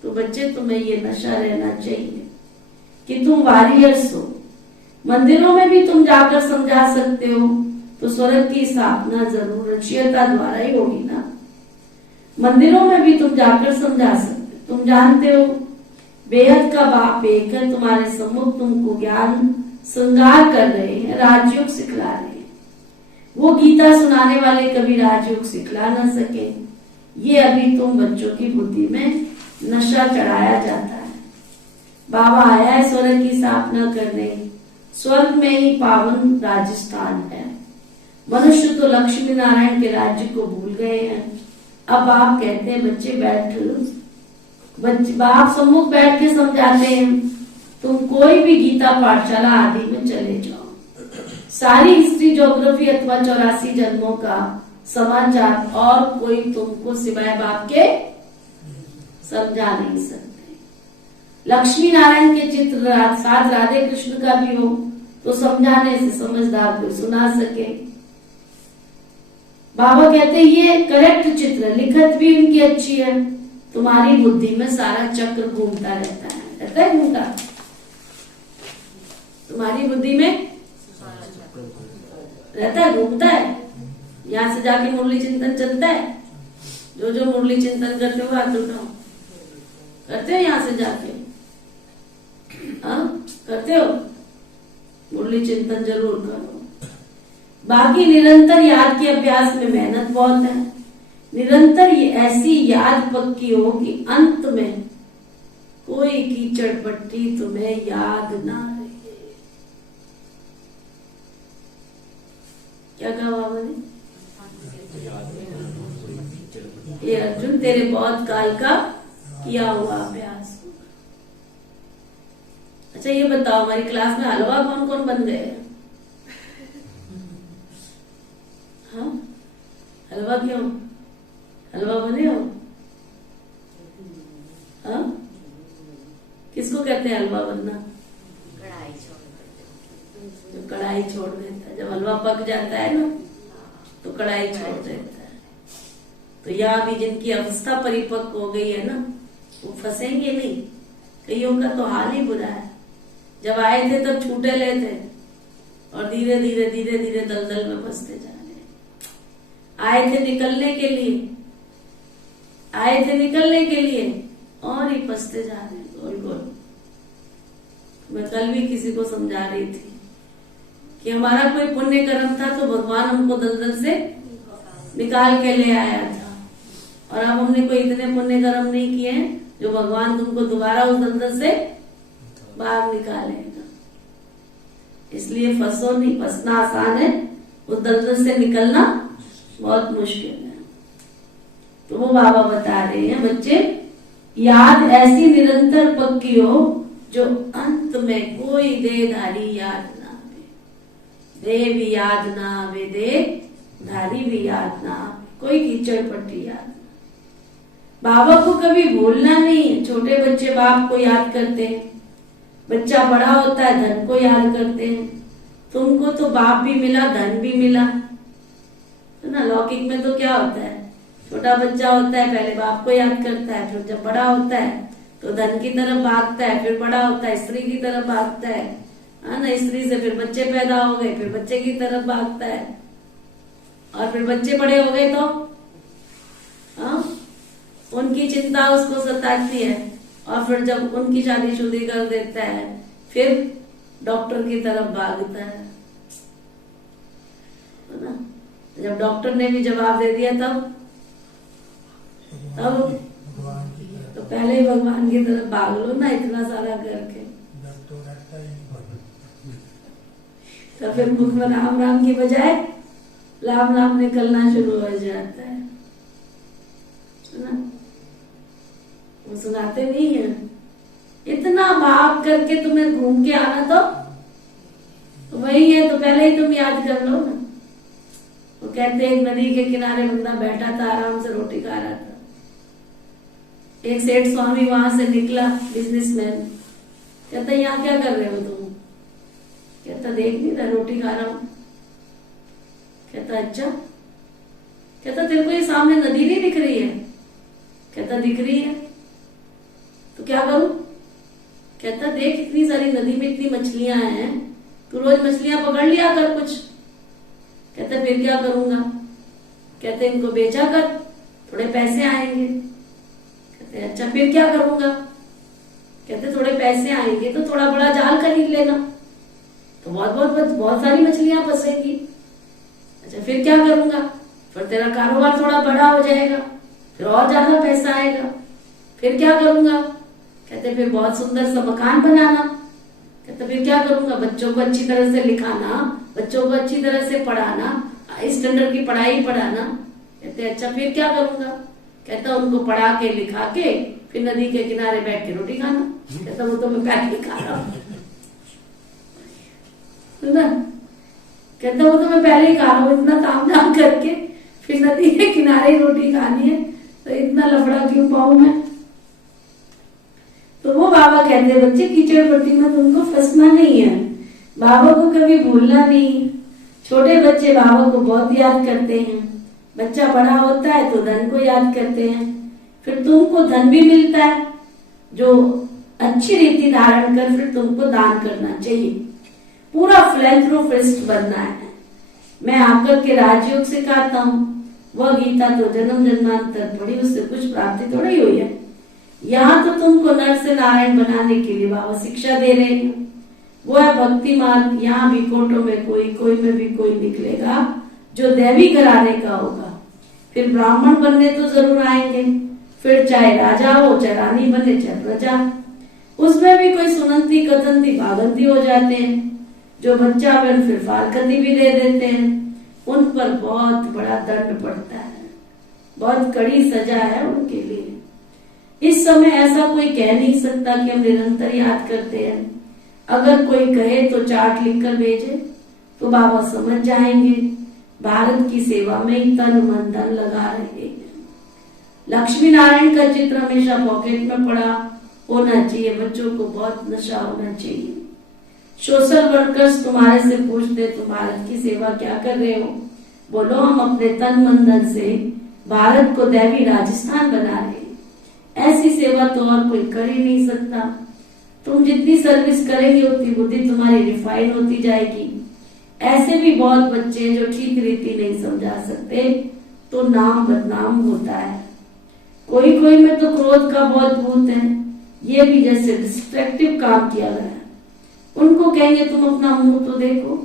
तो बच्चे तुम्हें ये नशा रहना चाहिए कि तुम वॉरियर्स हो। मंदिरों में भी तुम जाकर समझा सकते हो, तो स्वर्ग की स्थापना जरूर रचयिता द्वारा ही होगी ना। मंदिरों में भी तुम जाकर समझा सकते। तुम जानते हो बेहद का बाप एक है, तुम्हारे सम्मुख तुमको ज्ञान श्रृंगार कर रहे हैं, राजयोग सिखला रहे हैं। वो गीता सुनाने वाले कभी राजयोग सिखला न सके। ये अभी तुम बच्चों की बुद्धि में नशा चढ़ाया जाता है। बाबा आया है स्वर्ग की स्थापना करने। स्वर्ग में ही पावन राजस्थान है। मनुष्य तो लक्ष्मी नारायण के राज्य को भूल गए हैं। अब आप कहते हैं बच्चे बाप सम्मुख बैठ के समझाते हैं, तुम कोई भी गीता पाठशाला आदि में चले जाओ, सारी हिस्ट्री ज्योग्राफी अथवा 84 जन्मों का समाचार और कोई तुमको सिवाय बाप के समझा नहीं सकते। लक्ष्मी नारायण के चित्र साथ राधे कृष्ण का भी हो तो समझाने से समझदार कोई सुना सके। बाबा कहते ये करेक्ट चित्र, लिखत भी उनकी अच्छी है। तुम्हारी बुद्धि में सारा चक्र घूमता रहता है घूमता। तुम्हारी बुद्धि में रहता है, घूमता है। यहाँ से जाके मुरली चिंतन चलता है। जो मुरली चिंतन करते हो हाथ उठाओ, करते हो यहाँ से जाके? हाँ करते हो? मुरली चिंतन जरूर करो। बाकी निरंतर याद के अभ्यास में मेहनत बहुत है। निरंतर ये ऐसी याद पक्की हो कि अंत में कोई कीचड़ पट्टी तुम्हें याद ना रहे। क्या कहा बाबा ने? ये अर्जुन तेरे बहुत काल का किया हुआ अभ्यास। अच्छा ये बताओ, हमारी क्लास में हलवा कौन कौन बन गए? हाँ हलवा क्यों? हलवा बने हो? हाँ किसको कहते हैं हलवा बनना? जो कढ़ाई छोड़ देता है। जब हलवा पक जाता है ना तो कढ़ाई छोड़ देता है। तो यहाँ भी जिनकी अवस्था परिपक्व हो गई है ना वो फंसेंगे नहीं। कईयों का तो हाल ही बुरा है। जब आए थे तब छूटे ले थे और धीरे धीरे धीरे धीरे दलदल में फंसते जा रहे। आए थे निकलने के लिए और ही फंसते जा रहे हैं गोल गोल। मैं कल भी किसी को समझा रही थी कि हमारा कोई पुण्य कर्म था तो भगवान हमको दलदल से निकाल के ले आया था, और अब हमने कोई इतने पुण्य कर्म नहीं किए हैं जो भगवान तुमको दोबारा उस दलदल से बाहर निकालेगा। इसलिए फंसो नहीं। फंसना आसान है, उस दलदल से निकलना बहुत मुश्किल है। तो वो बाबा बता रहे हैं बच्चे याद ऐसी निरंतर पक्की हो जो अंत में कोई देहधारी याद ना आवे। देह भी याद ना आवे, देहधारी भी याद ना आवे, कोई कीचड़ पट्टी याद ना। बाबा को कभी भूलना नहीं है। छोटे बच्चे बाप को याद करते हैं, बच्चा बड़ा होता है धन को याद करते हैं। तुमको तो बाप भी मिला, धन भी मिला, तो ना लौकिक में तो क्या होता है, छोटा बच्चा होता है पहले बाप को याद करता है, फिर जब बड़ा होता है तो धन की तरफ भागता है, फिर बड़ा होता है स्त्री की तरफ भागता है ना, स्त्री से फिर बच्चे पैदा हो गए, फिर बच्चे की तरफ भागता है, और फिर बच्चे बड़े हो गए तो उनकी चिंता उसको सताती है, और फिर जब उनकी शादी कर देता है फिर डॉक्टर की तरफ भागता है ना। जब डॉक्टर ने भी जवाब दे दिया तब तो पहले ही भगवान की तरफ भाग लो ना, इतना सारा करके। तो फिर मुख में राम राम की बजाय राम राम निकलना शुरू हो जाता है ना। वो सुनाते नहीं है, इतना भाग करके तुम्हें घूम के आना तो वही है, तो पहले ही तुम याद कर लो ना। वो कहते एक नदी के किनारे बंदा बैठा था, आराम से रोटी खा रहा था। एक सेठ स्वामी वहां से निकला, बिजनेसमैन। कहता यहाँ क्या कर रहे हो तुम? कहता देख नहीं रहा, रोटी खा रहा हूं। कहता अच्छा। कहता तेरे को ये सामने नदी नहीं दिख रही है? कहता दिख रही है। तो क्या करूं? कहता देख इतनी सारी नदी में इतनी मछलियां हैं, तू रोज मछलियां पकड़ लिया कर कुछ। कहता फिर क्या करूंगा? कहते इनको बेचा कर, थोड़े पैसे आएंगे। कहते अच्छा फिर क्या करूंगा? कहते थोड़े पैसे आएंगे तो थोड़ा बड़ा जाल खरीद लेना, तो बहुत सारी मछलियां फंसेंगी। अच्छा फिर क्या करूंगा? फिर तेरा कारोबार थोड़ा बड़ा हो जाएगा, फिर और ज्यादा पैसा आएगा। फिर क्या करूंगा? कहते फिर बहुत सुंदर सा मकान बनाना। कहते फिर क्या करूंगा? बच्चों को अच्छी तरह से लिखाना, बच्चों को अच्छी तरह से पढ़ाना, स्टैंडर्ड की पढ़ाई पढ़ाना। कहते अच्छा फिर क्या करूंगा? कहता उनको पढ़ा के लिखा के फिर नदी के किनारे बैठ के रोटी खाना। कहता वो तो मैं पहले ही खा रहा हूँ ना। कहता वो तो मैं पहले ही खा रहा हूँ, इतना काम धाम करके फिर नदी के किनारे रोटी खानी है, तो इतना लफड़ा क्यों पाऊं मैं? तो वो बाबा कहते बच्चे कीचड़ पट्टी में तुमको फंसना नहीं है, बाबा को कभी भूलना नहीं। छोटे बच्चे बाबा को बहुत याद करते हैं, बच्चा बड़ा होता है तो धन को याद करते हैं, फिर तुमको धन भी मिलता है जो अच्छी रीति धारण कर फिर तुमको दान करना चाहिए। पूरा फिलैंथ्रोपिस्ट बनना है। मैं आकर के राजयोग सिखाता हूँ, वह गीता तो जन्म जन्मांतर पढ़ी, उससे कुछ प्राप्ति थोड़ी हुई है। यहाँ तो तुमको नर से नारायण बनाने के लिए बाबा शिक्षा दे रहे हैं, वो है भक्ति मार्ग। यहाँ भी कोटों में कोई में भी कोई निकलेगा जो दैवी घराने का होगा, फिर ब्राह्मण बनने तो जरूर आएंगे, फिर चाहे राजा हो चाहे रानी बने चाहे प्रजा, उसमें भी कोई सुनंती कथंती भागंती हो जाते हैं, जो बच्चा बन फिर फारकती भी दे देते हैं, उन पर बहुत बड़ा दंड पड़ता है, बहुत कड़ी सजा है उनके लिए। इस समय ऐसा कोई कह नहीं सकता कि हम निरंतर याद करते हैं। अगर कोई कहे तो चार्ट लिखकर भेजे तो बाबा समझ जाएंगे भारत की सेवा में ही तन मन धन लगा रहे हैं। लक्ष्मी नारायण का चित्र हमेशा पॉकेट में पड़ा होना चाहिए, बच्चों को बहुत नशा होना चाहिए। सोशल वर्कर्स तुम्हारे से पूछते तुम भारत की सेवा क्या कर रहे हो? बोलो हम अपने तन मन धन से भारत को दैवी राजस्थान बना रहे हैं। ऐसी सेवा तो और कोई कर ही नहीं सकता। तुम जितनी सर्विस करेंगे उतनी बुद्धि तुम्हारी रिफाइन होती जाएगी। ऐसे भी बहुत बच्चे जो ठीक रीति नहीं समझा सकते तो नाम बदनाम होता है। कोई में तो क्रोध का बहुत भूत है, ये भी जैसे डिस्ट्रक्टिव काम किया गया है। उनको कहेंगे तुम अपना मुंह तो देखो,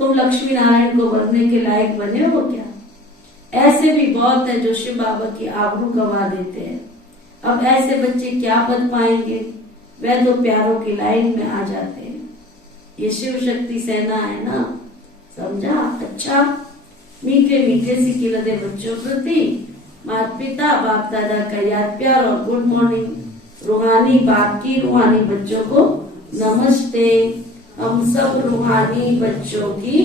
तुम लक्ष्मी नारायण को बनने के लायक बने हो क्या? ऐसे भी बहुत है जो शिव बाबा की आबरू गवा देते हैं। अब ऐसे बच्चे क्या पद पाएंगे? वह तो प्यारों की लाइन में आ जाते हैं। ये शिव शक्ति सेना है ना, समझा? अच्छा मीठे मीठे सी हृदय बच्चों प्रति माता पिता बाप दादा का याद प्यार और गुड मॉर्निंग। रूहानी बाप की रूहानी बच्चों को नमस्ते। हम सब रूहानी बच्चों की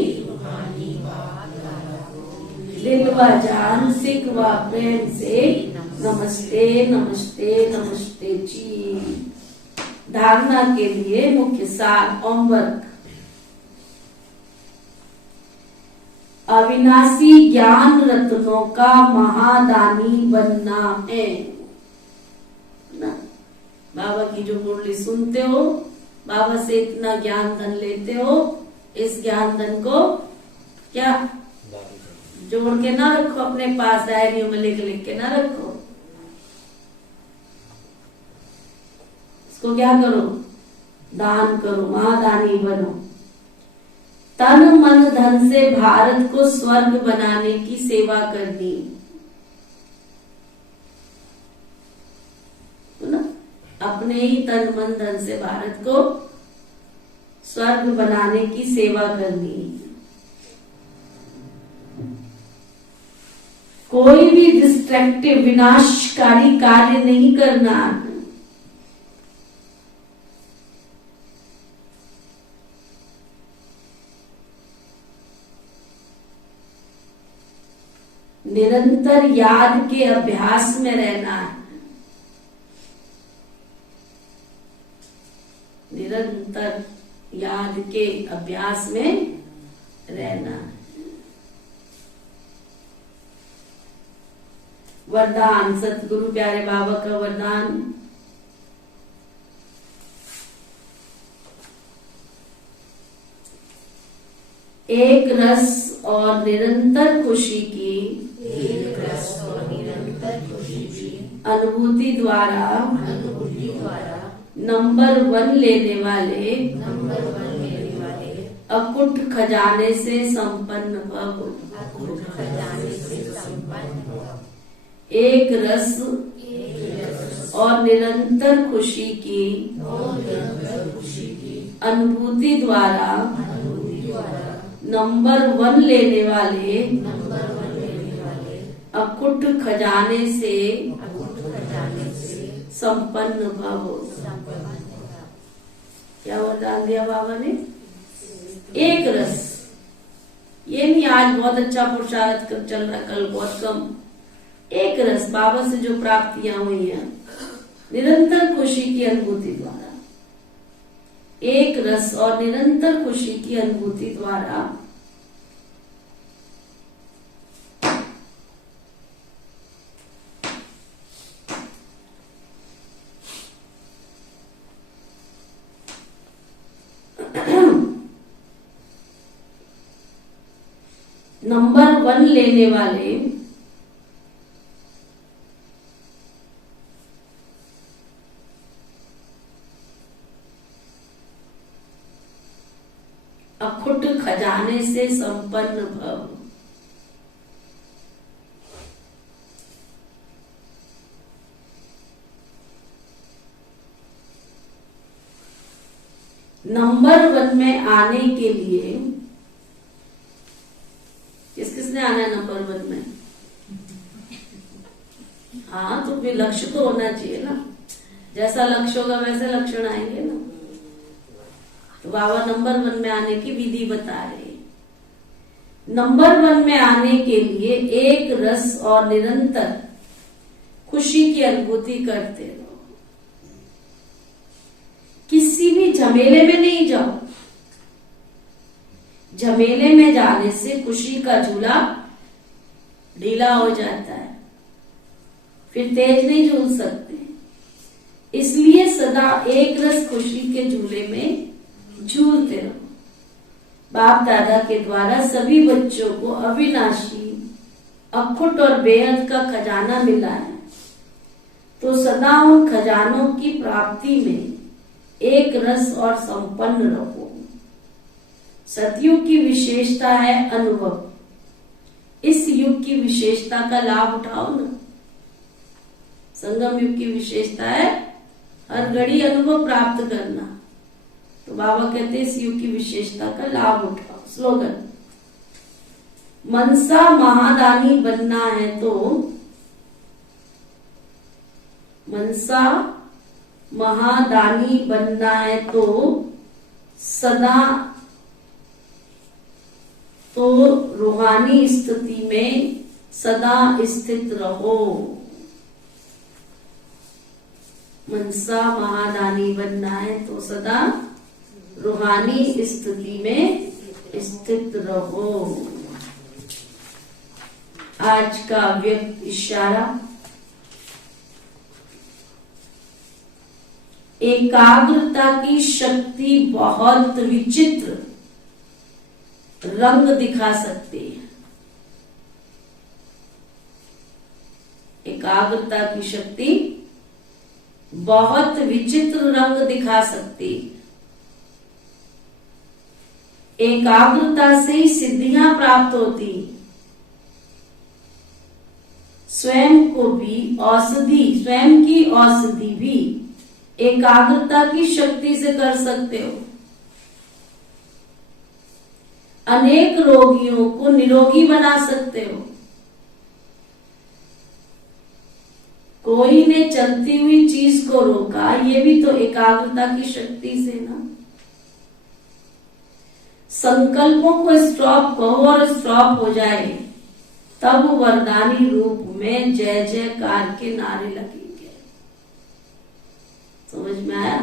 दिल व जान सिख व प्रेम से नमस्ते नमस्ते नमस्ते जी। धारणा के लिए मुख्य सार ओम वर्क। अविनाशी ज्ञान रत्नों का महादानी बनना है ना। बाबा की जो मुरली सुनते हो, बाबा से इतना ज्ञान धन लेते हो, इस ज्ञान धन को क्या जोड़ के ना रखो अपने पास, डायरियों में लिख के ना रखो। इसको क्या करो? दान करो, महादानी बनो। तन मन धन से भारत को स्वर्ग बनाने की सेवा करनी, तो ना अपने ही तन मन धन से भारत को स्वर्ग बनाने की सेवा करनी। कोई भी डिस्ट्रक्टिव विनाशकारी कार्य नहीं करना। निरंतर याद के अभ्यास में रहना है, निरंतर याद के अभ्यास में रहना है। वरदान, सतगुरु प्यारे बाबा का वरदान। एक रस और निरंतर खुशी की अनुभूति द्वारा नंबर 1 लेने वाले अकुट खजाने से संपन्न भव। एक रस और निरंतर खुशी की अनुभूति द्वारा नंबर 1 लेने वाले अकुट खजाने से संपन्न भव। क्या वरदान दिया बाबा ने? एक रस। ये नहीं आज बहुत अच्छा पुरुषार्थ चल रहा है, कल बहुत कम। एक रस, बाबा से जो प्राप्तियां हुई हैं निरंतर खुशी की अनुभूति द्वारा, एक रस और निरंतर खुशी की अनुभूति द्वारा नंबर 1 लेने वाले अखुट खजाने से संपन्न भव। नंबर 1 में आने के लिए किसने आना है नंबर 1 में? हाँ, तो फिर लक्ष्य तो होना चाहिए ना। जैसा लक्ष्य होगा वैसे लक्षण आएंगे ना। तो बाबा नंबर 1 में आने की विधि बता रहे। नंबर 1 में आने के लिए एक रस और निरंतर खुशी की अनुभूति करते रहो। किसी भी झमेले में नहीं जाओ। झमेले में जाने से खुशी का झूला ढीला हो जाता है, फिर तेज नहीं झूल सकते। इसलिए सदा एक रस खुशी के झूले में झूलते रहो। बाप दादा के द्वारा सभी बच्चों को अविनाशी, अखुट और बेहद का खजाना मिला है, तो सदा उन खजानों की प्राप्ति में एक रस और संपन्न रहो। सतयुग की विशेषता है अनुभव। इस युग की विशेषता का लाभ उठाओ ना। संगम युग की विशेषता है हर घड़ी अनुभव प्राप्त करना। तो बाबा कहते हैं इस युग की विशेषता का लाभ उठाओ। स्लोगन, मनसा महादानी बनना है तो, मनसा महादानी बनना है तो सदा तो रूहानी स्थिति में सदा स्थित रहो। मनसा महादानी बनना है तो सदा रूहानी स्थिति में स्थित रहो। आज का व्यक्त इशारा, एकाग्रता की शक्ति बहुत विचित्र रंग दिखा सकती है। एकाग्रता की शक्ति बहुत विचित्र रंग दिखा सकती है। एकाग्रता से ही सिद्धियां प्राप्त होती। स्वयं को भी औषधि, स्वयं की औषधि भी एकाग्रता की शक्ति से कर सकते हो। अनेक रोगियों को निरोगी बना सकते हो। कोई ने चलती हुई चीज को रोका, ये भी तो एकाग्रता की शक्ति से ना। संकल्पों को स्टॉप कहो और स्टॉप हो जाए, तब वरदानी रूप में जय जयकार के नारे लगेंगे। समझ में आया?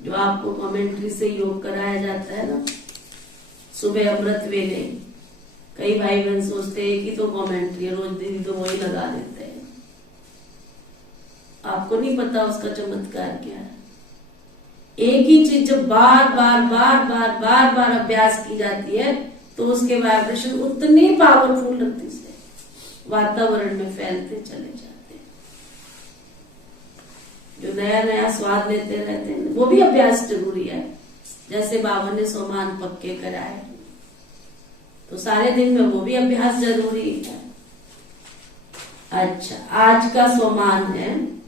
जो आपको कमेंट्री से योग कराया जाता है ना सुबह अमृत वेले, कई भाई बहन सोचते हैं कि तो कमेंट्री रोज दीदी तो वही लगा देते हैं। आपको नहीं पता उसका चमत्कार क्या है। एक ही चीज जब बार बार बार बार बार बार अभ्यास की जाती है तो उसके वाइब्रेशन उतनी पावरफुल लगती से वातावरण में फैलते चले जाते हैं। जो नया नया स्वाद लेते रहते हैं वो भी अभ्यास जरूरी है। जैसे बाबा ने सोमान पक्के कराए, तो सारे दिन में वो भी अभ्यास जरूरी है। अच्छा, आज का सोमान है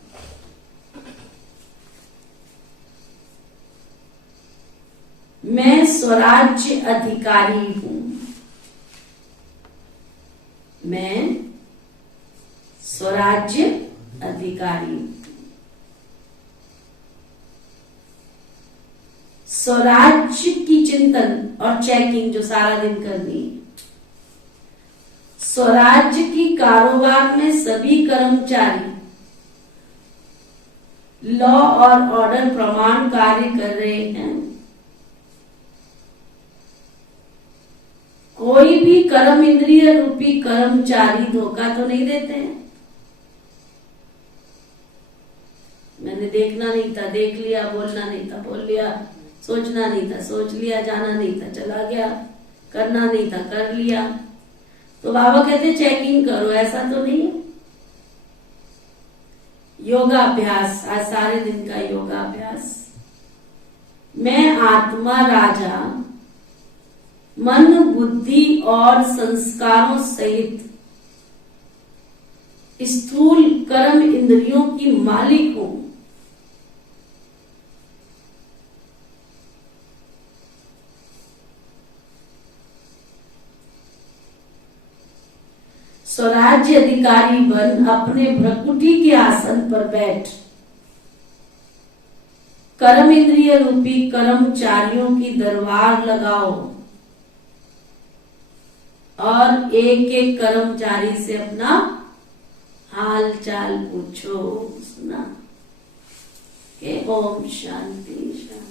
मैं स्वराज्य अधिकारी हूं। मैं स्वराज्य अधिकारी हूं। स्वराज्य की चिंतन और चेकिंग जो सारा दिन करनी है। स्वराज्य की कारोबार में सभी कर्मचारी लॉ और ऑर्डर प्रमाण कार्य कर रहे हैं। कोई भी कर्म इंद्रिय रूपी कर्मचारी धोखा तो नहीं देते हैं। मैंने देखना नहीं था, देख लिया, बोलना नहीं था, बोल लिया, सोचना नहीं था, सोच लिया, जाना नहीं था, चला गया, करना नहीं था, कर लिया। तो बाबा कहते चेकिंग करो, ऐसा तो नहीं है। योगाभ्यास, आज सारे दिन का योगाभ्यास। मैं आत्मा राजा मन बुद्धि और संस्कारों सहित स्थूल कर्म इंद्रियों की मालिक हूं। स्वराज्य अधिकारी बन अपने भ्रकुटी के आसन पर बैठ कर्म इंद्रिय रूपी कर्मचारियों की दरबार लगाओ और एक एक कर्मचारी से अपना हाल चाल पूछो। सुना? ओम शांति शांति।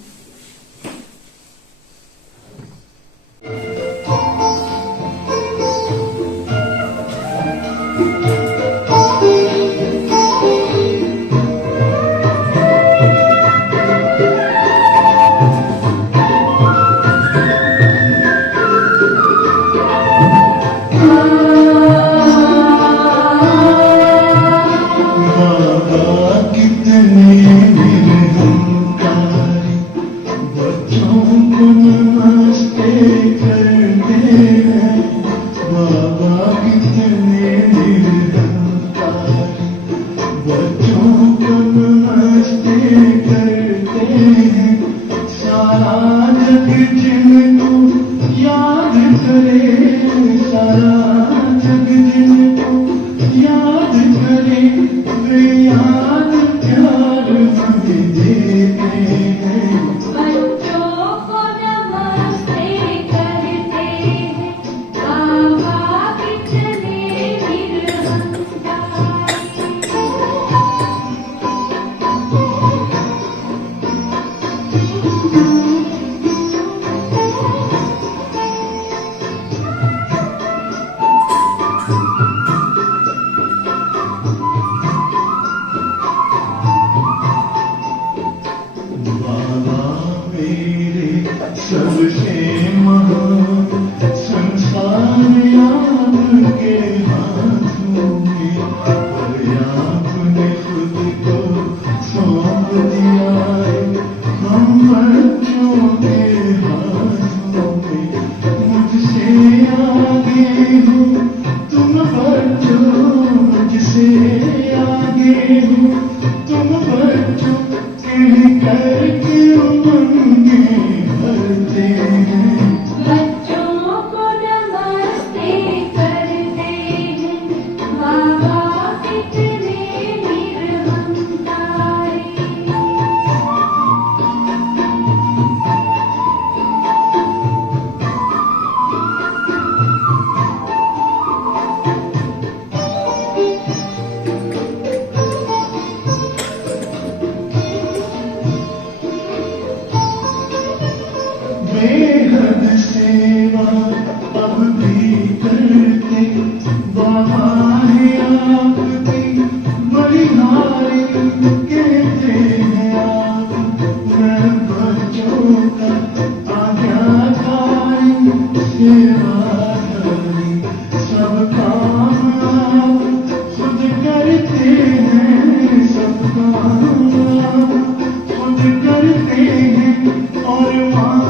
करते हैं और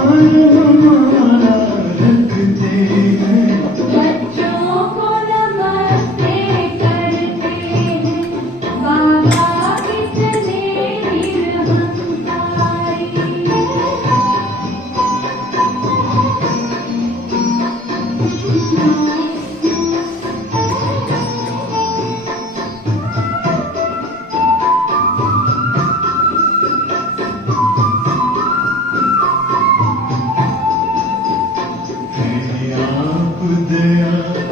दया